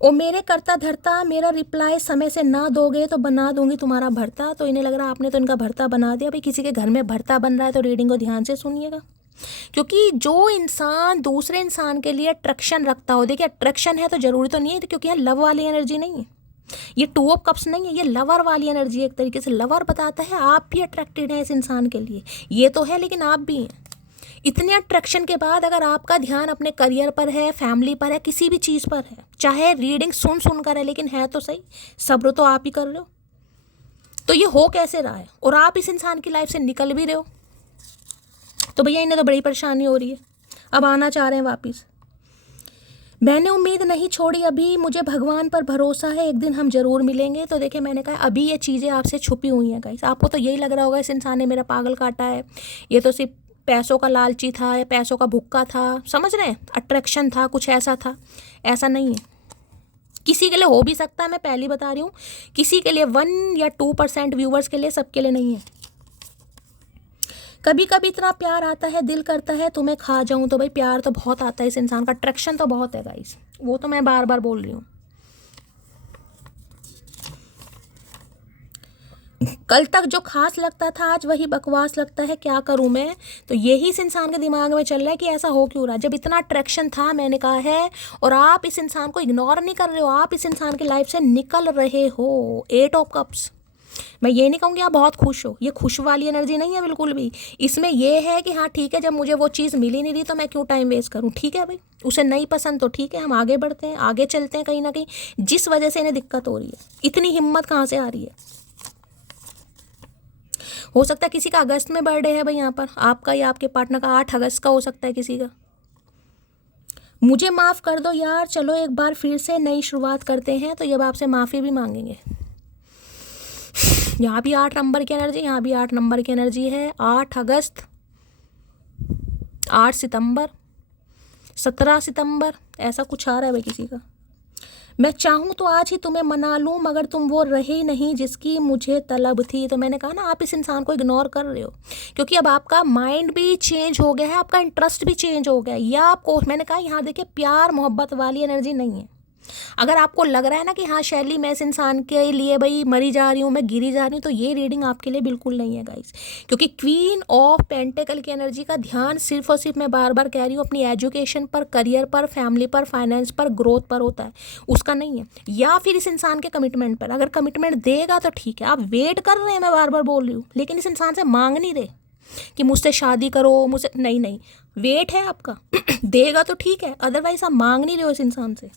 ओ मेरे करता धरता मेरा रिप्लाई समय से ना दोगे तो बना दूंगी तुम्हारा भरता। तो इन्हें लग रहा है आपने तो इनका भरता बना दिया। भाई किसी के घर में भरता बन रहा है तो रीडिंग को ध्यान से सुनिएगा, क्योंकि जो इंसान दूसरे इंसान के लिए अट्रैक्शन रखता हो, देखिए अट्रैक्शन है तो जरूरी तो नहीं है, क्योंकि यहाँ लव वाली एनर्जी नहीं है, ये 2 ऑफ कप्स नहीं है, ये लवर वाली एनर्जी है। एक तरीके से लवर बताता है आप भी अट्रैक्टेड हैं इस इंसान के लिए, ये तो है लेकिन आप भी हैं। इतने अट्रैक्शन के बाद अगर आपका ध्यान अपने करियर पर है, फैमिली पर है, किसी भी चीज़ पर है, चाहे रीडिंग सुन कर है लेकिन है तो सही, सब्र तो आप ही कर रहे हो, तो ये हो कैसे रहा है और आप इस इंसान की लाइफ से निकल भी रहे हो। तो भैया इन्हें तो बड़ी परेशानी हो रही है, अब आना चाह रहे हैं वापस। मैंने उम्मीद नहीं छोड़ी अभी, मुझे भगवान पर भरोसा है एक दिन हम जरूर मिलेंगे। तो देखिए मैंने कहा अभी ये चीज़ें आपसे छुपी हुई हैं गाइस। आपको तो यही लग रहा होगा इस इंसान ने मेरा पागल काटा है, ये तो सिर्फ पैसों का लालची था या पैसों का भुक्का था, समझ रहे हैं, अट्रैक्शन था, कुछ ऐसा था। ऐसा नहीं है, किसी के लिए हो भी सकता है, मैं पहले बता रही हूँ, किसी के लिए 1 या 2% व्यूवर्स के लिए, सबके लिए नहीं है। कभी कभी इतना प्यार आता है दिल करता है तुम्हें खा जाऊं। तो भाई प्यार तो बहुत आता है इस इंसान का, अट्रैक्शन तो बहुत है गाइस, वो तो मैं बार बार बोल रही हूँ। कल तक जो खास लगता था आज वही बकवास लगता है, क्या करूं मैं। तो यही इस इंसान के दिमाग में चल रहा है कि ऐसा हो क्यों रहा है, जब इतना अट्रैक्शन था मैंने कहा है, और आप इस इंसान को इग्नोर नहीं कर रहे हो, आप इस इंसान की लाइफ से निकल रहे हो। 8 ऑफ कप्स, मैं ये नहीं कहूँगी आप बहुत खुश हो, ये खुश वाली एनर्जी नहीं है बिल्कुल भी। इसमें ये है कि हाँ ठीक है, जब मुझे वो चीज़ मिल ही नहीं रही तो मैं क्यों टाइम वेस्ट करूँ। ठीक है भाई, उसे नहीं पसंद तो ठीक है, हम आगे बढ़ते हैं, आगे चलते हैं। कहीं ना कहीं जिस वजह से इन्हें दिक्कत हो रही है, इतनी हिम्मत कहाँ से आ रही है। हो सकता है किसी का अगस्त में बर्थडे है भाई, यहाँ पर आपका या आपके पार्टनर का 8 अगस्त का हो सकता है किसी का। मुझे माफ़ कर दो यार, चलो एक बार फिर से नई शुरुआत करते हैं। तो जब आपसे माफ़ी भी मांगेंगे, यहाँ भी 8 नंबर की एनर्जी, यहाँ भी 8 नंबर की एनर्जी है। 8 अगस्त, 8 सितंबर, 17 सितंबर, ऐसा कुछ आ रहा है भाई किसी का। मैं चाहूँ तो आज ही तुम्हें मना लूँ मगर तुम वो रहे नहीं जिसकी मुझे तलब थी। तो मैंने कहा ना आप इस इंसान को इग्नोर कर रहे हो, क्योंकि अब आपका माइंड भी चेंज हो गया है, आपका इंटरेस्ट भी चेंज हो गया है। या आपको मैंने कहा यहाँ देखिए प्यार मोहब्बत वाली एनर्जी नहीं है। अगर आपको लग रहा है ना कि हाँ शैली मैं इस इंसान के लिए भाई मरी जा रही हूँ, मैं गिरी जा रही हूँ, तो ये रीडिंग आपके लिए बिल्कुल नहीं है गाइस। क्योंकि क्वीन ऑफ पेंटिकल की एनर्जी का ध्यान सिर्फ और सिर्फ, मैं बार बार कह रही हूँ, अपनी एजुकेशन पर, करियर पर, फैमिली पर, फाइनेंस पर, ग्रोथ पर होता है, उसका नहीं है। या फिर इस इंसान के कमिटमेंट पर, अगर कमिटमेंट देगा तो ठीक है। आप वेट कर रहे हैं, मैं बार बार बोल रही हूँ, लेकिन इस इंसान से मांग नहीं रहे कि मुझसे शादी करो, मुझसे नहीं नहीं, वेट है आपका देगा तो ठीक है, अदरवाइज आप मांग नहीं रहे हो इस इंसान से।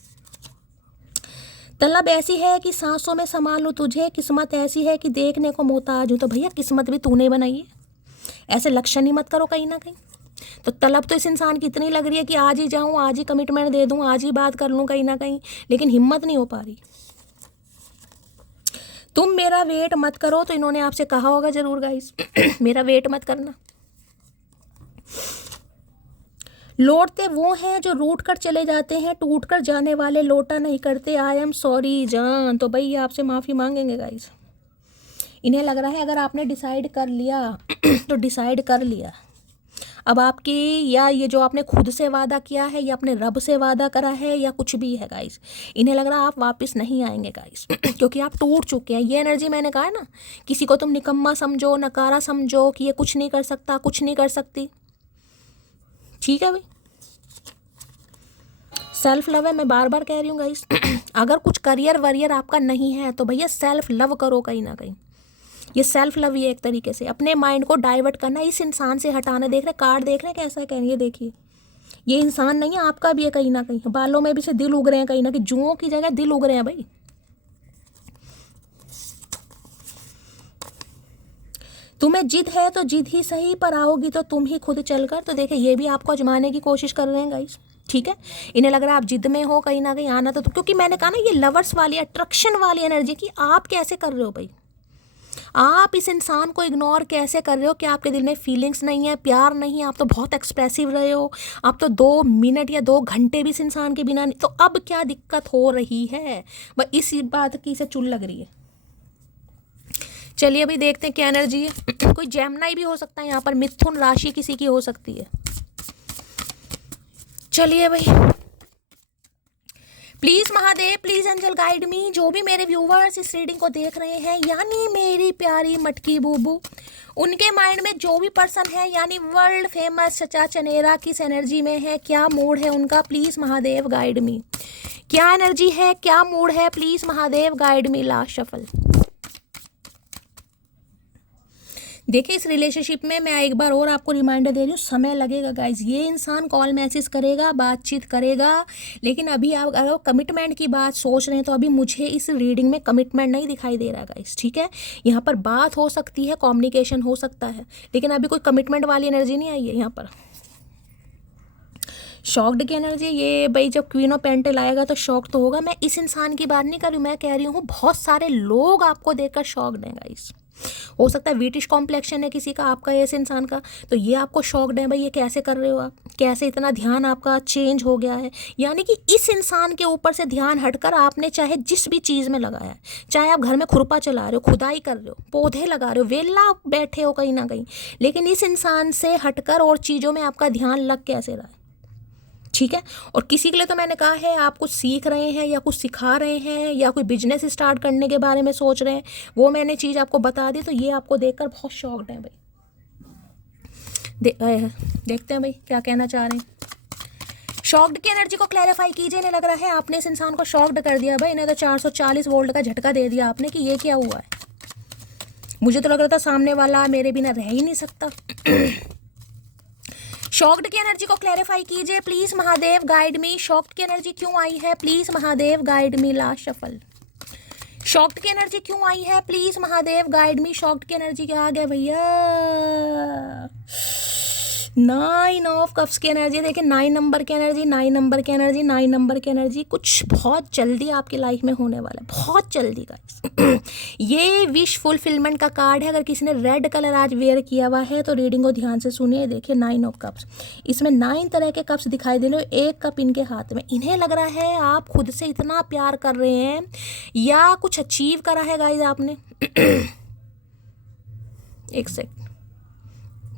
तलब ऐसी है कि सांसों में संभालूं तुझे, किस्मत ऐसी है कि देखने को मोहताज हूँ। तो भैया किस्मत भी तूने बनाई है, ऐसे लक्षण ही मत करो कहीं ना कहीं। तो तलब तो इस इंसान की इतनी लग रही है कि आज ही जाऊँ, आज ही कमिटमेंट दे दूँ, आज ही बात कर लूँ कहीं ना कहीं, लेकिन हिम्मत नहीं हो पा रही। तुम मेरा वेट मत करो, तो इन्होंने आपसे कहा होगा जरूर गाइस मेरा वेट मत करना। लौटते वो हैं जो रूठ कर चले जाते हैं, टूट कर जाने वाले लौटा नहीं करते। आई एम सॉरी जान। तो भाई आपसे माफ़ी मांगेंगे गाइस। इन्हें लग रहा है अगर आपने डिसाइड कर लिया तो डिसाइड कर लिया। अब आपकी, या ये जो आपने खुद से वादा किया है, या अपने रब से वादा करा है, या कुछ भी है गाइस, इन्हें लग रहा है आप वापस नहीं आएंगे गाइस क्योंकि आप टूट चुके हैं। ये एनर्जी मैंने कहा ना, किसी को तुम निकम्मा समझो, नकारा समझो कि ये कुछ नहीं कर सकता, कुछ नहीं कर सकती, ठीक है भाई। सेल्फ लव है, मैं बार बार कह रही हूँ गाइस अगर कुछ करियर वरियर आपका नहीं है तो भैया सेल्फ लव करो कहीं ना कहीं। ये सेल्फ लव ही है एक तरीके से, अपने माइंड को डाइवर्ट करना, इस इंसान से हटाना। देख रहे कार्ड, देख रहे कैसा कह रही है, देखिए ये इंसान नहीं है, आपका भी है कहीं ना कहीं। बालों में भी से दिल उग रहे हैं कहीं ना कहीं, जुओं की जगह दिल उग रहे हैं भाई। तुम्हें जिद है तो जिद ही सही, पर आओगी तो तुम ही खुद चलकर। तो देखिए ये भी आपको आजमाने की कोशिश कर रहे हैं गाइस, ठीक है। इन्हें लग रहा है आप जिद में हो कहीं ना कहीं आना, तो क्योंकि मैंने कहा ना ये लवर्स वाली अट्रैक्शन वाली एनर्जी की आप कैसे कर रहे हो भाई। आप इस इंसान को इग्नोर कैसे कर रहे हो कि आपके दिल में फीलिंग्स नहीं है, प्यार नहीं है। आप तो बहुत एक्सप्रेसिव रहे हो, आप तो 2 मिनट या 2 घंटे भी इस इंसान के बिना नहीं। तो अब क्या दिक्कत हो रही है, बस इसी बात की से चुल लग रही है। चलिए अभी देखते हैं क्या एनर्जी है। कोई जेमिनी भी हो सकता है यहाँ पर, मिथुन राशि किसी की हो सकती है। चलिए भाई, please Mahadev, please angel guide me. जो भी मेरे व्यूवर्स इस रीडिंग को देख रहे हैं, यानी मेरी प्यारी मटकी बूबू, उनके माइंड में जो भी पर्सन है, यानी वर्ल्ड फेमस चचा चनेरा किस एनर्जी में है, क्या मूड है उनका, प्लीज महादेव गाइड मी। क्या एनर्जी है, क्या मूड है, please Mahadev guide me. Last shuffle. देखिए इस रिलेशनशिप में मैं एक बार और आपको रिमाइंडर दे रही हूँ, समय लगेगा गाइज। ये इंसान कॉल मैसेज करेगा, बातचीत करेगा, लेकिन अभी आप अगर कमिटमेंट की बात सोच रहे हैं तो अभी मुझे इस रीडिंग में कमिटमेंट नहीं दिखाई दे रहा गाइज, ठीक है। यहाँ पर बात हो सकती है, कम्युनिकेशन हो सकता है, लेकिन अभी कोई कमिटमेंट वाली एनर्जी नहीं आई है यहाँ पर। शॉक्ड की एनर्जी ये भाई, जब क्वीन ऑफ पेंटल आएगा तो शॉक तो होगा। मैं इस इंसान की बात नहीं कर रही हूँ, मैं कह रही हूँ बहुत सारे लोग आपको देखकर शॉक्ड हैं गाइस। हो सकता है ब्रिटिश कॉम्प्लेक्शन है किसी का, आपका ऐसे इंसान का, तो ये आपको शॉक्ड है भाई, ये कैसे कर रहे हो आप, कैसे इतना ध्यान आपका चेंज हो गया है। यानी कि इस इंसान के ऊपर से ध्यान हटकर आपने चाहे जिस भी चीज़ में लगाया है, चाहे आप घर में खुरपा चला रहे हो, खुदाई कर रहे हो, पौधे लगा रहे हो, वेला बैठे हो कहीं ना कहीं, लेकिन इस इंसान से हटकर और चीज़ों में आपका ध्यान लग कैसे रहा है, ठीक है। और किसी के लिए तो मैंने कहा है आप कुछ सीख रहे हैं या कुछ सिखा रहे हैं या कोई बिजनेस स्टार्ट करने के बारे में सोच रहे हैं, वो मैंने चीज़ आपको बता दी, तो ये आपको देखकर बहुत शॉक्ड है भाई। देखते हैं भाई क्या कहना चाह रहे हैं। शॉक्ड की एनर्जी को क्लैरिफाई कीजिए। इन्हें लग रहा है आपने इस इंसान को शॉक्ड कर दिया भाई, इन्हें तो 440 वोल्ट का झटका दे दिया आपने कि ये क्या हुआ है। मुझे तो लग रहा था सामने वाला मेरे बिना रह ही नहीं सकता। शॉक्ड की एनर्जी को क्लैरिफाई कीजिए please Mahadev guide me. Shocked की एनर्जी क्यों आई है, please Mahadev guide me. Last shuffle. Shocked की एनर्जी क्यों आई है, please Mahadev guide me. Shocked की एनर्जी क्या आ गया भैया, 9 ऑफ कप्स की एनर्जी। देखिए 9 नंबर की एनर्जी, 9 नंबर की एनर्जी, 9 नंबर की एनर्जी। कुछ बहुत जल्दी आपकी लाइफ में होने वाला है, बहुत जल्दी गाइस। ये विश फुलफिलमेंट का कार्ड है। अगर किसी ने रेड कलर आज वेयर किया हुआ है तो रीडिंग को ध्यान से सुनिए। देखिए 9 ऑफ कप्स, इसमें 9 तरह के कप्स दिखाई दे रहे हो, एक कप इनके हाथ में। इन्हें लग रहा है आप खुद से इतना प्यार कर रहे हैं या कुछ अचीव करा है गाइस आपने। एक सेकंड,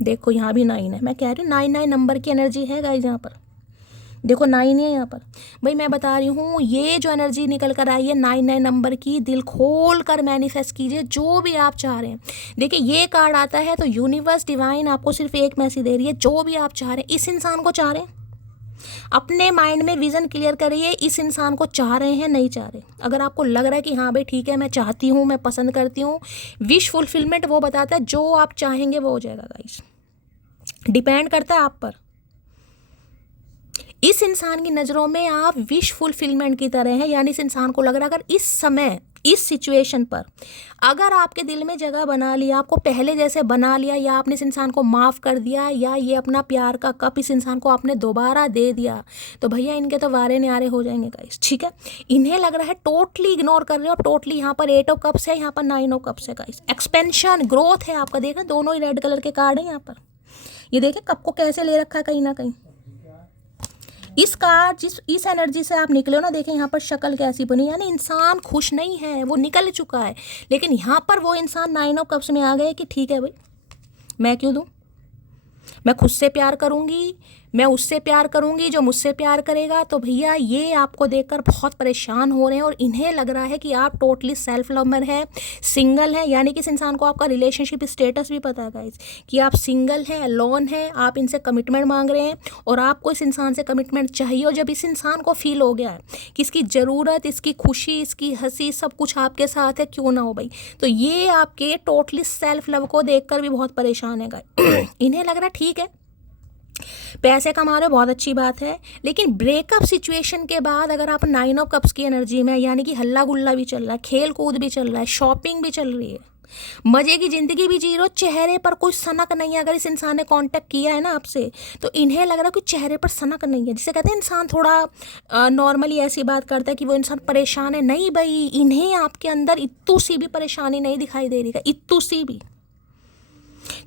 देखो यहाँ भी 9 है। मैं कह रही हूँ 9 नंबर की एनर्जी है गाइस यहाँ पर। देखो 9 है यहाँ पर भाई। मैं बता रही हूँ ये जो एनर्जी निकल कर आई है 9 नंबर की, दिल खोल कर मैनिफेस्ट कीजिए जो भी आप चाह रहे हैं। देखिए ये कार्ड आता है तो यूनिवर्स डिवाइन आपको सिर्फ एक मैसेज दे रही है, जो भी आप चाह रहे हैं, इस इंसान को चाह रहे हैं, अपने माइंड में विजन क्लियर करिए, इस इंसान को चाह रहे हैं नहीं चाह रहे। अगर आपको लग रहा है कि हाँ भाई ठीक है मैं चाहती हूँ, मैं पसंद करती हूँ, विश फुलफिलमेंट वो बताता है जो आप चाहेंगे वो हो जाएगा गाइस। डिपेंड करता है आप पर। इस इंसान की नज़रों में आप विश फुलफिलमेंट की तरह हैं। यानी इस इंसान को लग रहा है अगर इस समय इस सिचुएशन पर अगर आपके दिल में जगह बना लिया, आपको पहले जैसे बना लिया, या आपने इस इंसान को माफ़ कर दिया, या ये अपना प्यार का कप इस इंसान को आपने दोबारा दे दिया, तो भैया इनके तो वारे न्यारे हो जाएंगे गाइस, ठीक है। इन्हें लग रहा है टोटली इग्नोर कर रहे हो टोटली। यहाँ पर 8 ऑफ कप्स है, यहाँ पर 9 ऑफ कप्स है गाइस। एक्सपेंशन ग्रोथ है आपका। देखना दोनों ही रेड कलर के कार्ड हैं यहाँ पर। ये देखें कप को कैसे ले रखा है कहीं ना कहीं। इस कार्ड इस एनर्जी से आप निकले हो ना, देखें यहाँ पर शक्ल कैसी बनी। यानी इंसान खुश नहीं है, वो निकल चुका है, लेकिन यहाँ पर वो इंसान 9 ऑफ कप्स में आ गए कि ठीक है भाई मैं क्यों दूँ, मैं खुद से प्यार करूँगी, मैं उससे प्यार करूँगी जो मुझसे प्यार करेगा। तो भैया ये आपको देखकर बहुत परेशान हो रहे हैं और इन्हें लग रहा है कि आप टोटली सेल्फ लवर है, सिंगल है। यानी कि इस इंसान को आपका रिलेशनशिप स्टेटस भी पता है गाइस कि आप सिंगल हैं, अलोन हैं, आप इनसे कमिटमेंट मांग रहे हैं और आपको इस इंसान से कमिटमेंट चाहिए। और जब इस इंसान को फील हो गया है कि इसकी ज़रूरत, इसकी खुशी, इसकी हंसी सब कुछ आपके साथ है, क्यों ना हो भाई, तो ये आपके टोटली सेल्फ लव को देख कर भी बहुत परेशान है गाइस। इन्हें लग रहा है ठीक है पैसे कमा रहे हो, बहुत अच्छी बात है, लेकिन ब्रेकअप सिचुएशन के बाद अगर आप 9 ऑफ कप्स की एनर्जी में, यानी कि हल्ला गुल्ला भी चल रहा है, खेल कूद भी चल रहा है, शॉपिंग भी चल रही है, मजे की जिंदगी भी जी रहे हो, चेहरे पर कोई सनक नहीं है। अगर इस इंसान ने कांटेक्ट किया है ना आपसे, तो इन्हें लग रहा है कि चेहरे पर सनक नहीं है, जिसे कहते हैं इंसान थोड़ा नॉर्मली ऐसी बात करता है कि वो इंसान परेशान है। नहीं भाई, इन्हें आपके अंदर इत्तू सी भी परेशानी नहीं दिखाई दे रही है, इत्तू सी भी।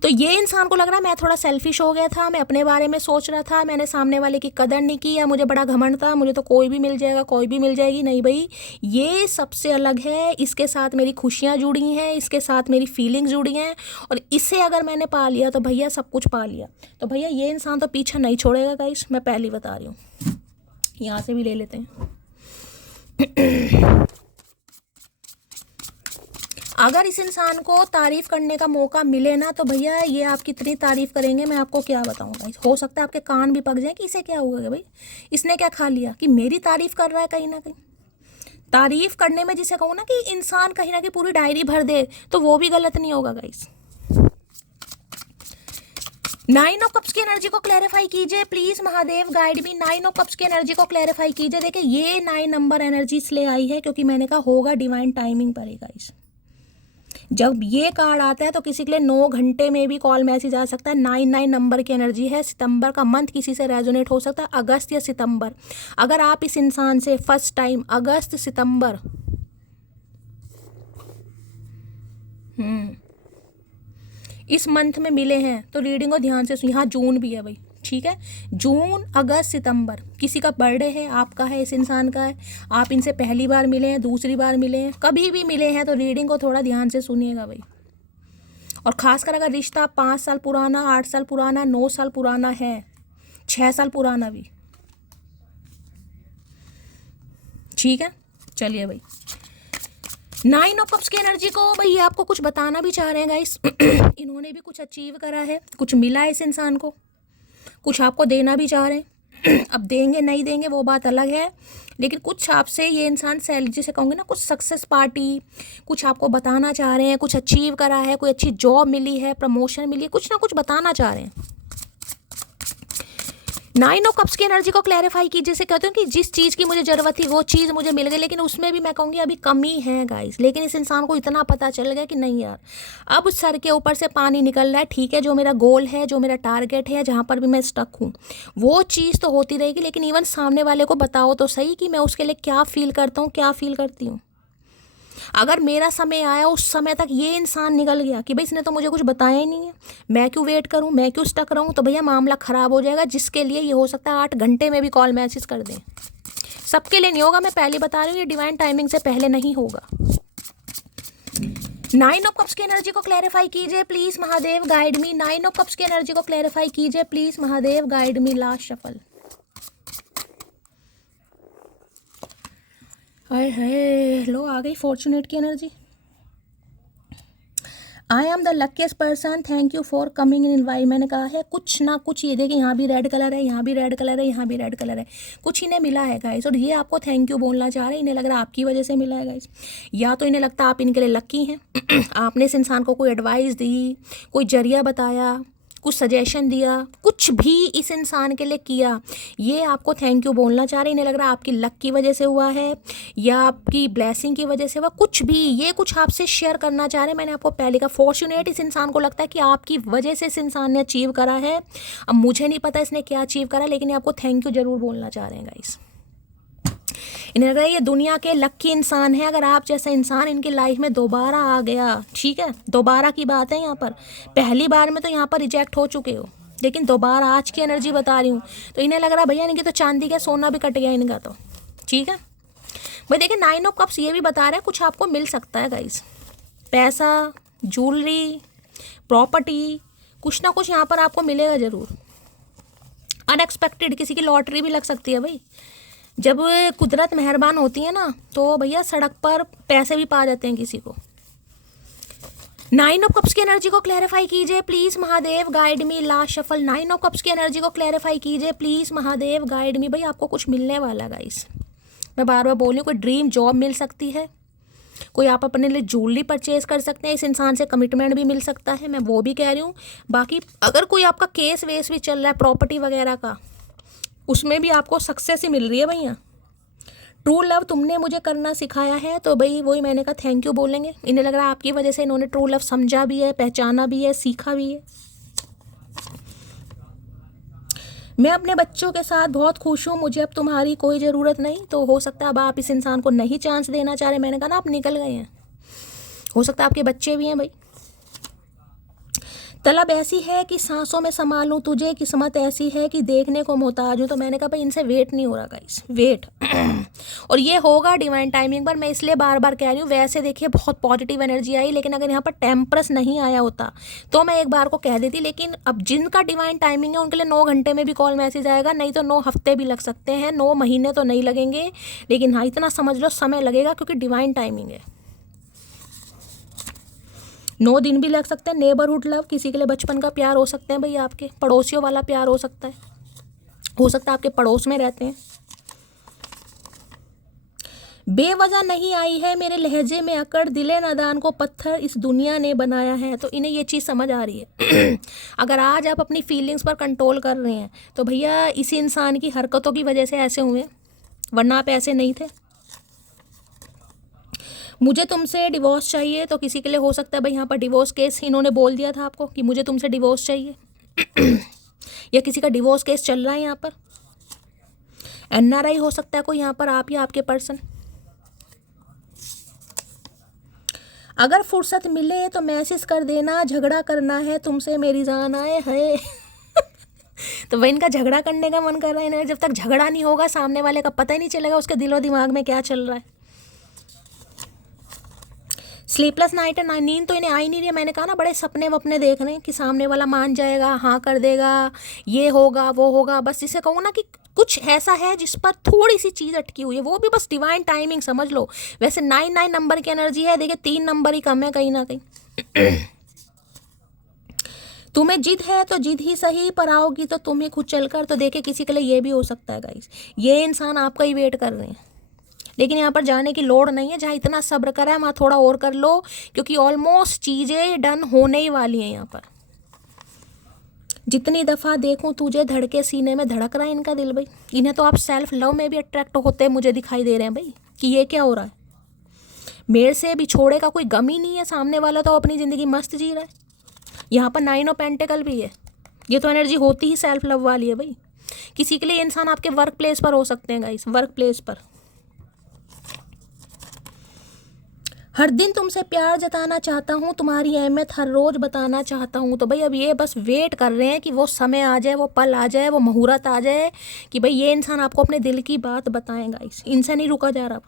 तो ये इंसान को लग रहा है मैं थोड़ा सेल्फिश हो गया था, मैं अपने बारे में सोच रहा था, मैंने सामने वाले की कदर नहीं की, या मुझे बड़ा घमंड था, मुझे तो कोई भी मिल जाएगा, कोई भी मिल जाएगी। नहीं भाई, ये सबसे अलग है, इसके साथ मेरी खुशियाँ जुड़ी हैं, इसके साथ मेरी फीलिंग्स जुड़ी हैं, और इसे अगर मैंने पा लिया तो भैया सब कुछ पा लिया। तो भैया ये इंसान तो पीछा नहीं छोड़ेगा गाइस, मैं पहले बता रही हूँ। यहाँ से भी ले लेते हैं। अगर इस इंसान को तारीफ़ करने का मौका मिले ना, तो भैया ये आप कितनी तारीफ़ करेंगे मैं आपको क्या बताऊँ भाई। हो सकता है आपके कान भी पक जाए कि इसे क्या हुआ भाई, इसने क्या खा लिया कि मेरी तारीफ़ कर रहा है। कहीं ना कहीं तारीफ़ करने में जिसे कहूँ ना कि इंसान कहीं ना कहीं पूरी डायरी भर दे, तो वो भी गलत नहीं होगा गाइस। 9 ऑफ कप्स की एनर्जी को क्लैरिफाई कीजिए please Mahadev, guide me. 9 of cups की एनर्जी को क्लैरिफाई कीजिए। देखिए ये 9 नंबर एनर्जी इसलिए आई है क्योंकि मैंने कहा होगा डिवाइन टाइमिंग पर ही गाइस। जब ये कार्ड आता है तो किसी के लिए 9 घंटे में भी कॉल मैसेज आ सकता है। 9 नंबर की एनर्जी है। सितंबर का मंथ किसी से रेजोनेट हो सकता है, अगस्त या सितंबर। अगर आप इस इंसान से फर्स्ट टाइम अगस्त सितंबर इस मंथ में मिले हैं तो रीडिंग को ध्यान से सुनिए। यहाँ जून भी है भाई, ठीक है, जून अगस्त सितंबर। किसी का बर्थडे है, आपका है, इस इंसान का है, आप इनसे पहली बार मिले हैं, दूसरी बार मिले हैं, कभी भी मिले हैं, तो रीडिंग को थोड़ा ध्यान से सुनिएगा भाई। और खासकर अगर रिश्ता 5 साल पुराना, 8 साल पुराना, 9 साल पुराना है, 6 साल पुराना भी, ठीक है। चलिए भाई, 9 ऑफ कप्स की एनर्जी को भाई ये आपको कुछ बताना भी चाह रहे हैं गाइस। इन्होंने भी कुछ अचीव करा है, कुछ मिला है इस इंसान को, कुछ आपको देना भी चाह रहे हैं। अब देंगे नहीं देंगे वो बात अलग है, लेकिन कुछ आपसे ये इंसान जिसे कहूँगे ना, कुछ सक्सेस पार्टी, कुछ आपको बताना चाह रहे हैं, कुछ अचीव करा है, कोई अच्छी जॉब मिली है, प्रमोशन मिली है, कुछ ना कुछ बताना चाह रहे हैं। 9 ऑफ कप्स की एनर्जी को क्लैरिफाई कीजिए। जैसे कहते हो कि जिस चीज़ की मुझे ज़रूरत थी वो चीज़ मुझे मिल गई, लेकिन उसमें भी मैं कहूँगी अभी कमी है गाइस। लेकिन इस इंसान को इतना पता चल गया कि नहीं यार, अब सर के ऊपर से पानी निकल रहा है, ठीक है, जो मेरा गोल है, जो मेरा टारगेट है, जहाँ पर भी मैं स्टक हूँ वो चीज़ तो होती रहेगी, लेकिन इवन सामने वाले को बताओ तो सही कि मैं उसके लिए क्या फील करता हूँ, क्या फील करती हूँ। अगर मेरा समय आया, उस समय तक ये इंसान निकल गया कि भाई इसने तो मुझे कुछ बताया ही नहीं है, मैं क्यों वेट करूं, मैं क्यों स्टक रहूं, तो भैया मामला ख़राब हो जाएगा। जिसके लिए ये हो सकता है 8 घंटे में भी कॉल मैसेज कर दें, सबके लिए नहीं होगा, मैं पहले बता रही हूँ, ये डिवाइन टाइमिंग से पहले नहीं होगा। 9 ऑफ कप्स की एनर्जी को क्लैरिफाई कीजिए please Mahadev, guide me. 9 of cups की एनर्जी को क्लैरिफाई कीजिए please Mahadev, guide me. Last shuffle. हाय हाय, लो आ गई फॉर्चुनेट की energy. I am the luckiest person, thank you for coming in invite. मैंने कहा है कुछ ना कुछ, ये देखिए यहाँ भी रेड कलर है, यहाँ भी रेड कलर है, यहाँ भी रेड कलर है, कुछ इन्हें मिला है गाइस, और ये आपको थैंक यू बोलना चाह रहे हैं। इन्हें लग रहा है आपकी वजह से मिला है गाइस, या तो इन्हें लगता है आप इनके लिए लकी हैं। आपने इस इंसान को कोई एडवाइस दी, कोई जरिया बताया, कुछ सजेशन दिया, कुछ भी इस इंसान के लिए किया, ये आपको थैंक यू बोलना चाह रहे हैं। इन्हें लग रहा है आपकी लक की वजह से हुआ है या आपकी ब्लेसिंग की वजह से हुआ, कुछ भी, ये कुछ आपसे शेयर करना चाह रहे हैं। मैंने आपको पहले कहा फॉर्चुनेट इस इंसान को लगता है कि आपकी वजह से इस इंसान ने अचीव करा है। अब मुझे नहीं पता इसने क्या अचीव करा, लेकिन ये आपको थैंक यू जरूर बोलना चाह रहे हैं गाइस। इन्हें लग रहा है ये दुनिया के लक्की इंसान है। अगर आप जैसा इंसान इनकी लाइफ में दोबारा आ गया, ठीक है, दोबारा की बात है यहाँ पर, पहली बार में तो यहाँ पर रिजेक्ट हो चुके हो, लेकिन दोबारा आज की एनर्जी बता रही हूँ, तो इन्हें लग रहा है भैया इनकी तो चांदी का सोना भी कट गया इनका, तो ठीक है भाई। देखिए 9 ऑफ कप्स ये भी बता रहे हैं कुछ आपको मिल सकता है गाइस, पैसा, ज्वेलरी, प्रॉपर्टी, कुछ ना कुछ यहाँ पर आपको मिलेगा ज़रूर। अनएक्सपेक्टेड किसी की लॉटरी भी लग सकती है भाई। जब कुदरत मेहरबान होती है ना, तो भैया सड़क पर पैसे भी पा जाते हैं किसी को। 9 ऑफ कप्स की एनर्जी को क्लैरिफाई कीजिए please Mahadev, guide me. Last shuffle. 9 of cups की एनर्जी को क्लैरिफाई कीजिए प्लीज़ महादेव, गाइड मी। भाई आपको कुछ मिलने वाला गाइस, मैं बार बार बोल रही हूँ, कोई ड्रीम जॉब मिल सकती है, कोई आप अपने लिए ज्वेलरी परचेज कर सकते हैं, इस इंसान से कमिटमेंट भी मिल सकता है, मैं वो भी कह रही हूँ। बाकी अगर कोई आपका केस वेस भी चल रहा है प्रॉपर्टी वगैरह का, उसमें भी आपको सक्सेस ही मिल रही है भैया। ट्रू लव तुमने मुझे करना सिखाया है, तो भाई वही मैंने कहा थैंक यू बोलेंगे। इन्हें लग रहा है आपकी वजह से इन्होंने ट्रू लव समझा भी है, पहचाना भी है, सीखा भी है। मैं अपने बच्चों के साथ बहुत खुश हूँ, मुझे अब तुम्हारी कोई ज़रूरत नहीं। तो हो सकता है अब आप इस इंसान को नहीं चांस देना चाह रहे, मैंने कहा ना आप निकल गए हैं। हो सकता है आपके बच्चे भी हैं भाई। तलब ऐसी है कि सांसों में संभालूं तुझे, किस्मत ऐसी है कि देखने को मोहताज हूँ। तो मैंने कहा भाई इनसे वेट नहीं हो रहा गाइस, वेट और ये होगा डिवाइन टाइमिंग पर। मैं इसलिए बार बार कह रही हूँ, वैसे देखिए बहुत पॉजिटिव एनर्जी आई, लेकिन अगर यहाँ पर टेम्परस नहीं आया होता तो मैं एक बार को कह देती। लेकिन अब जिनका डिवाइन टाइमिंग है उनके लिए 9 घंटे में भी कॉल मैसेज आएगा, नहीं तो 9 हफ्ते भी लग सकते हैं, 9 महीने तो नहीं लगेंगे, लेकिन हाँ इतना समझ लो समय लगेगा, क्योंकि डिवाइन टाइमिंग है। 9 दिन भी लग सकते हैं। नेबरहुड लव, किसी के लिए बचपन का प्यार हो सकते हैं भाई, आपके पड़ोसियों वाला प्यार हो सकता है आपके पड़ोस में रहते हैं। बेवजह नहीं आई है मेरे लहजे में अकड़, दिले नादान को पत्थर इस दुनिया ने बनाया है। तो इन्हें ये चीज़ समझ आ रही है अगर आज आप अपनी फीलिंग्स पर कंट्रोल कर रहे हैं तो भैया इसी इंसान की हरकतों की वजह से ऐसे हुए, वरना आप ऐसे नहीं थे। मुझे तुमसे डिवोर्स चाहिए, तो किसी के लिए हो सकता है भाई यहाँ पर डिवोर्स केस इन्होंने बोल दिया था आपको कि मुझे तुमसे डिवोर्स चाहिए या किसी का डिवोर्स केस चल रहा है यहाँ पर। एनआरआई हो सकता है कोई यहाँ पर, आप या आपके पर्सन। अगर फुर्सत मिले तो मैसेज कर देना, झगड़ा करना है तुमसे मेरी जान आए है तो वही इनका झगड़ा करने का मन कर रहा है इन्हें। जब तक झगड़ा नहीं होगा सामने वाले का पता ही नहीं चलेगा उसके दिलो दिमाग में क्या चल रहा है। स्लीपलेस नाइट है, नींद तो इन्हें आ ही नहीं रही है। मैंने कहा ना बड़े सपने वपने देख रहे हैं कि सामने वाला मान जाएगा, हाँ कर देगा, ये होगा वो होगा। बस इसे कहूँ ना कि कुछ ऐसा है जिस पर थोड़ी सी चीज़ अटकी हुई है, वो भी बस डिवाइन टाइमिंग समझ लो। वैसे 9 नंबर की एनर्जी है, देखिए 3 नंबर ही कम है कहीं ना कहीं तुम्हें जिद है तो जिद ही सही, पर आओगी तो तुम ही खुद चलकर। तो देखिए किसी के लिए ये भी हो सकता है गाइस, ये इंसान आपका ही वेट कर रहे हैं, लेकिन यहाँ पर जाने की लोड़ नहीं है। जहाँ इतना सब्र करा है वहाँ थोड़ा और कर लो, क्योंकि ऑलमोस्ट चीज़ें डन होने ही वाली हैं यहाँ पर। जितनी दफ़ा देखूँ तुझे धड़के सीने में धड़क रहा है इनका दिल भाई। इन्हें तो आप सेल्फ लव में भी अट्रैक्ट होते मुझे दिखाई दे रहे हैं भाई, कि ये क्या हो रहा है। मेरे से बिछोड़े का कोई गम ही नहीं है, सामने वाला तो अपनी ज़िंदगी मस्त जी रहा है। यहाँ पर 9 ऑफ पेंटिकल भी है, ये तो एनर्जी होती ही सेल्फ लव वाली है भाई। किसी के लिए इंसान आपके वर्क प्लेस पर हो सकते हैं गाइस, वर्क प्लेस पर। हर दिन तुमसे प्यार जताना चाहता हूँ, तुम्हारी अहमियत हर रोज़ बताना चाहता हूँ। तो भाई अब ये बस वेट कर रहे हैं कि वो समय आ जाए, वो पल आ जाए, वो मुहूर्त आ जाए कि भाई ये इंसान आपको अपने दिल की बात बताएगा। इनसे नहीं रुका जा रहा।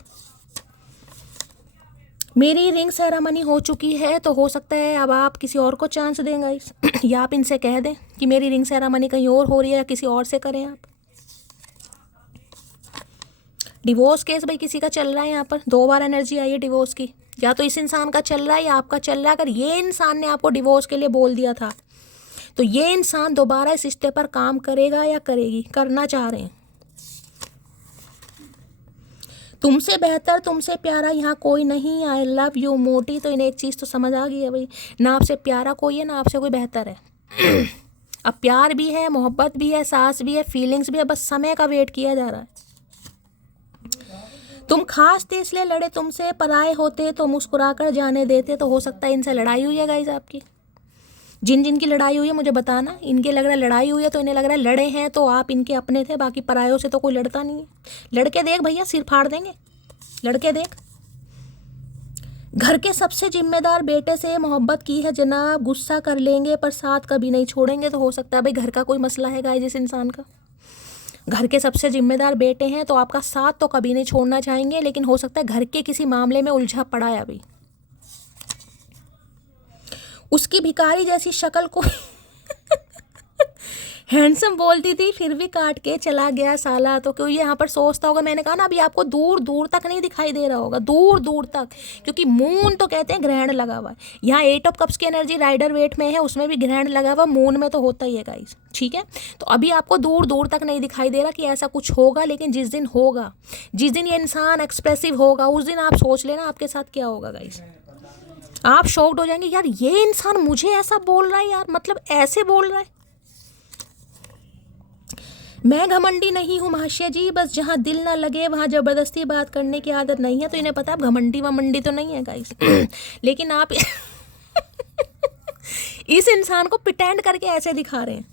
मेरी रिंग सेरेमनी हो चुकी है, तो हो सकता है अब आप किसी और को चांस दें गाइस या आप इनसे कह दें कि मेरी रिंग सेरेमनी कहीं और हो रही है, या किसी और से करें आप। डिवोर्स केस भाई किसी का चल रहा है यहाँ पर, 2 बार एनर्जी आई है डिवोर्स की। या तो इस इंसान का चल रहा है या आपका चल रहा है। अगर ये इंसान ने आपको डिवोर्स के लिए बोल दिया था तो ये इंसान दोबारा इस रिश्ते पर काम करेगा या करेगी, करना चाह रहे हैं। तुमसे बेहतर तुमसे प्यारा यहाँ कोई नहीं, आई लव यू मोटी। तो इन्हें एक चीज़ तो समझ आ गई है भाई, ना आपसे प्यारा कोई है ना आपसे कोई बेहतर है अब प्यार भी है, मोहब्बत भी है, सास भी है, फीलिंग्स भी है, बस समय का वेट किया जा रहा है। तुम खास थे इसलिए लड़े तुमसे, पराए होते तो मुस्कुरा कर जाने देते। तो हो सकता है इनसे लड़ाई हुई है गाइस आपकी। जिन जिन की लड़ाई हुई है मुझे बताना। इनके लग रहा है लड़ाई हुई है, तो इन्हें लग रहा है लड़े हैं तो आप इनके अपने थे, बाकी परायों से तो कोई लड़ता नहीं है। लड़के देख भैया, सिर फाड़ देंगे, लड़के देख। घर के सबसे जिम्मेदार बेटे से मोहब्बत की है जनाब, गुस्सा कर लेंगे पर साथ कभी नहीं छोड़ेंगे। तो हो सकता है भाई घर का कोई मसला है गाइस इस इंसान का। घर के सबसे जिम्मेदार बेटे हैं तो आपका साथ तो कभी नहीं छोड़ना चाहेंगे, लेकिन हो सकता है घर के किसी मामले में उलझा पड़ा है अभी। उसकी भिखारी जैसी शक्ल को हैंडसम बोलती थी फिर भी काट के चला गया साला। तो क्यों यहाँ पर सोचता होगा, मैंने कहा ना अभी आपको दूर दूर तक नहीं दिखाई दे रहा होगा, दूर दूर तक, क्योंकि मून तो कहते हैं ग्रहण लगा हुआ है। यहाँ 8 ऑफ कप्स की एनर्जी राइडर वेट में है, उसमें भी ग्रहण लगा हुआ, मून में तो होता ही है गाइस, ठीक है। तो अभी आपको दूर दूर तक नहीं दिखाई दे रहा कि ऐसा कुछ होगा, लेकिन जिस दिन होगा, जिस दिन ये इंसान एक्सप्रेसिव होगा, उस दिन आप सोच लेना आपके साथ क्या होगा गाइस। आप शॉक्ड हो जाएंगे, यार ये इंसान मुझे ऐसा बोल रहा है, यार मतलब ऐसे बोल रहा है। मैं घमंडी नहीं हूँ महाशय जी, बस जहाँ दिल ना लगे वहाँ ज़बरदस्ती बात करने की आदत नहीं है। तो इन्हें पता है घमंडी वमंडी तो नहीं है गाइस लेकिन आप इस इंसान को पिटेंड करके ऐसे दिखा रहे हैं।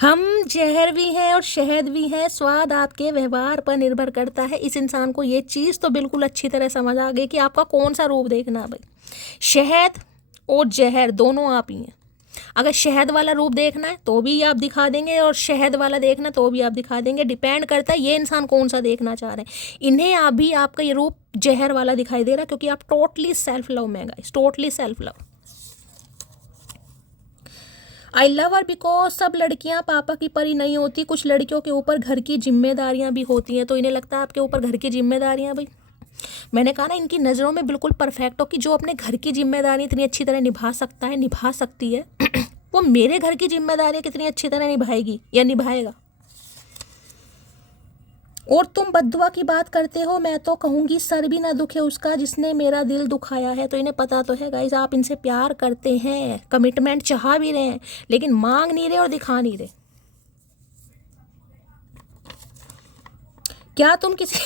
हम जहर भी हैं और शहद भी हैं, स्वाद आपके व्यवहार पर निर्भर करता है। इस इंसान को ये चीज़ तो बिल्कुल अच्छी तरह समझ आ गई कि आपका कौन सा रूप देखना है भाई। शहद और जहर दोनों आप ही हैं। अगर शहद वाला रूप देखना है तो भी आप दिखा देंगे, और शहद वाला देखना तो भी आप दिखा देंगे। डिपेंड करता है ये इंसान कौन सा देखना चाह रहे हैं। इन्हें अभी आपका ये रूप जहर वाला दिखाई दे रहा है, क्योंकि आप टोटली सेल्फ लव में guys, totally self love. I love her because सब लड़कियां पापा की परी नहीं होती, कुछ लड़कियों के ऊपर घर की जिम्मेदारियां भी होती हैं। तो इन्हें लगता है आपके ऊपर घर की जिम्मेदारियां भाई। मैंने कहा ना इनकी नज़रों में बिल्कुल परफेक्ट हो कि जो अपने घर की जिम्मेदारी इतनी अच्छी तरह निभा सकता है, निभा सकती है वो मेरे घर की जिम्मेदारी कितनी अच्छी तरह निभाएगी या निभाएगा। और तुम बद्दुआ की बात करते हो, मैं तो कहूँगी सर भी ना दुखे उसका जिसने मेरा दिल दुखाया है। तो इन्हें पता तो है गाइस आप इनसे प्यार करते हैं, कमिटमेंट चाह भी रहे हैं, लेकिन मांग नहीं रहे और दिखा नहीं रहे। क्या तुम किसी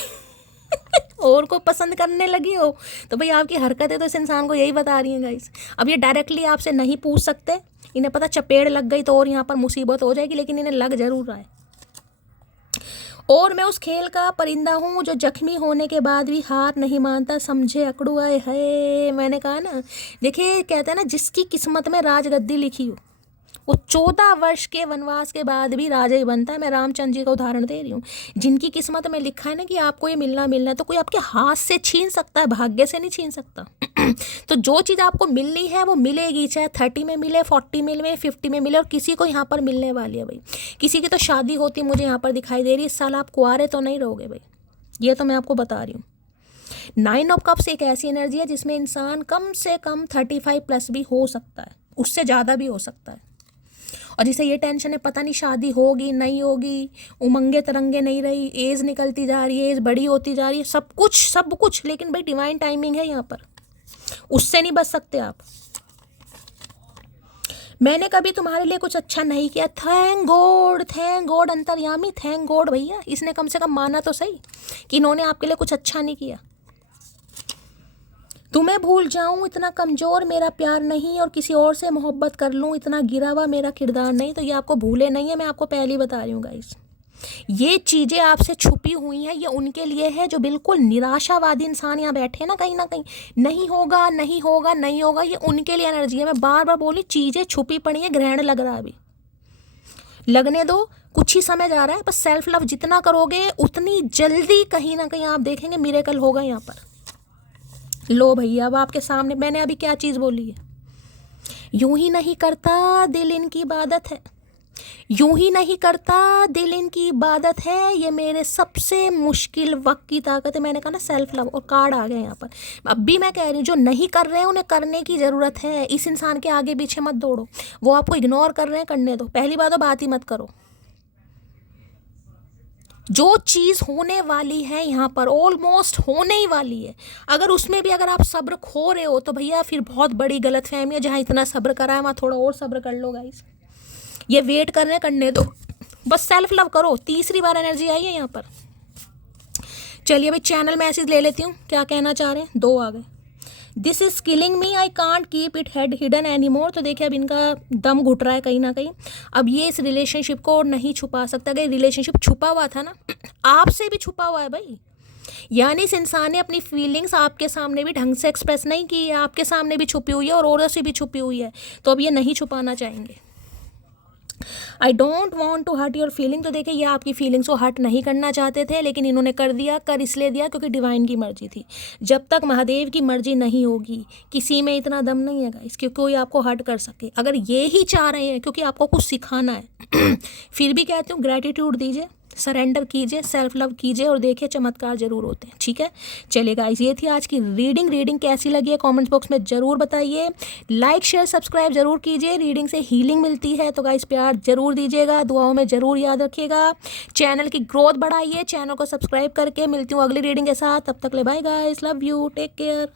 और को पसंद करने लगी हो? तो भाई आपकी हरकतें तो इस इंसान को यही बता रही हैं गाइस। अब ये डायरेक्टली आपसे नहीं पूछ सकते, इन्हें पता चपेड़ लग गई तो और यहाँ पर मुसीबत हो जाएगी, लेकिन इन्हें लग जरूर रहा है। और मैं उस खेल का परिंदा हूँ जो जख्मी होने के बाद भी हार नहीं मानता, समझे अकड़ू आए है। मैंने कहा ना, देखिए कहते हैं ना जिसकी किस्मत में राजगद्दी लिखी हो वो 14 वर्ष के वनवास के बाद भी राजा ही बनता है। मैं रामचंद्र जी का उदाहरण दे रही हूँ। जिनकी किस्मत में लिखा है ना कि आपको ये मिलना है, तो कोई आपके हाथ से छीन सकता है, भाग्य से नहीं छीन सकता तो जो चीज़ आपको मिलनी है वो मिलेगी, चाहे 30 में मिले, 40 में मिले, 50 में मिले। और किसी को यहाँ पर मिलने वाली है भाई। किसी की तो शादी होती मुझे यहाँ पर दिखाई दे रही है। इस साल आप कुंवारे तो नहीं रहोगे भाई, ये तो मैं आपको बता रही हूँ। 9 ऑफ कप्स एक ऐसी एनर्जी है जिसमें इंसान कम से कम 35 प्लस भी हो सकता है, उससे ज़्यादा भी हो सकता है। और जिसे ये टेंशन है पता नहीं शादी होगी नहीं होगी, उमंगे तरंगे नहीं रही, एज निकलती जा रही है, एज बड़ी होती जा रही है, सब कुछ, लेकिन भाई डिवाइन टाइमिंग है यहाँ पर, उससे नहीं बच सकते आप। मैंने कभी तुम्हारे लिए कुछ अच्छा नहीं किया, थैंक गॉड अंतर्यामी, थैंक गॉड भैया। इसने कम से कम माना तो सही कि इन्होंने आपके लिए कुछ अच्छा नहीं किया। तुम्हें भूल जाऊं इतना कमज़ोर मेरा प्यार नहीं, और किसी और से मोहब्बत कर लूं इतना गिरा हुआ मेरा किरदार नहीं। तो ये आपको भूले नहीं है, मैं आपको पहले ही बता रही हूँ गाइस। ये चीज़ें आपसे छुपी हुई हैं, ये उनके लिए है जो बिल्कुल निराशावादी इंसान यहाँ बैठे हैं ना कहीं, नहीं होगा नहीं होगा नहीं होगा, ये उनके लिए एनर्जी है। मैं बार बार बोली चीज़ें छुपी पड़ी हैं, ग्रहण लग रहा है अभी, लगने दो, कुछ ही समय जा रहा है। बस सेल्फ लव जितना करोगे उतनी जल्दी कहीं ना कहीं आप देखेंगे मिरेकल होगा यहाँ पर। लो भैया अब आपके सामने मैंने अभी क्या चीज़ बोली है, यूं ही नहीं करता दिल इनकी इबादत है, यूं ही नहीं करता दिल इनकी इबादत है, ये मेरे सबसे मुश्किल वक्त की ताकत है। मैंने कहा ना सेल्फ लव, और कार्ड आ गए यहाँ पर। अब भी मैं कह रही हूँ जो नहीं कर रहे हैं उन्हें करने की ज़रूरत है। इस इंसान के आगे पीछे मत दौड़ो, वो आपको इग्नोर कर रहे हैं, करने दो। पहली बात तो बात ही मत करो। जो चीज़ होने वाली है यहाँ पर ऑलमोस्ट होने ही वाली है, अगर उसमें भी अगर आप सब्र खो रहे हो तो भैया फिर बहुत बड़ी गलतफहमी है। जहाँ इतना सब्र करा है वहाँ थोड़ा और सब्र कर लो गाइस। ये वेट कर रहे हैं, करने दो, बस सेल्फ लव करो। तीसरी बार एनर्जी आई है यहाँ पर। चलिए भाई चैनल मैसेज ले लेती हूँ, क्या कहना चाह रहे हैं। 2 आ गए। This is killing me, I can't keep it head hidden any more. तो देखिए अब इनका दम घुट रहा है कहीं ना कहीं। अब ये इस रिलेशनशिप को नहीं छुपा सकता। अगर रिलेशनशिप छुपा हुआ था ना, आपसे भी छुपा हुआ है भाई। यानी इस इंसान ने अपनी फीलिंग्स आपके सामने भी ढंग से एक्सप्रेस नहीं की है, आपके सामने भी छुपी हुई है और औरों से भी छुपी हुई है। तो अब ये नहीं छुपाना चाहेंगे। I don't want to hurt your feeling. तो देखिए ये आपकी फीलिंग्स को हर्ट नहीं करना चाहते थे, लेकिन इन्होंने कर दिया। कर इसलिए दिया क्योंकि डिवाइन की मर्जी थी। जब तक महादेव की मर्जी नहीं होगी, किसी में इतना दम नहीं है गाइस कि कोई आपको हर्ट कर सके। अगर ये ही चाह रहे हैं क्योंकि आपको कुछ सिखाना है फिर भी कहती हूँ ग्रेटिट्यूड दीजिए, सरेंडर कीजिए, सेल्फ लव कीजिए और देखिए चमत्कार जरूर होते हैं। ठीक है, चलिए गाइस, ये थी आज की रीडिंग कैसी लगी है कमेंट बॉक्स में ज़रूर बताइए। लाइक शेयर सब्सक्राइब जरूर कीजिए, रीडिंग से हीलिंग मिलती है। तो गाइस प्यार जरूर दीजिएगा, दुआओं में ज़रूर याद रखिएगा। चैनल की ग्रोथ बढ़ाइए, चैनल को सब्सक्राइब करके। मिलती हूँ अगली रीडिंग के साथ, तब तक ले bye guys, love you, take care.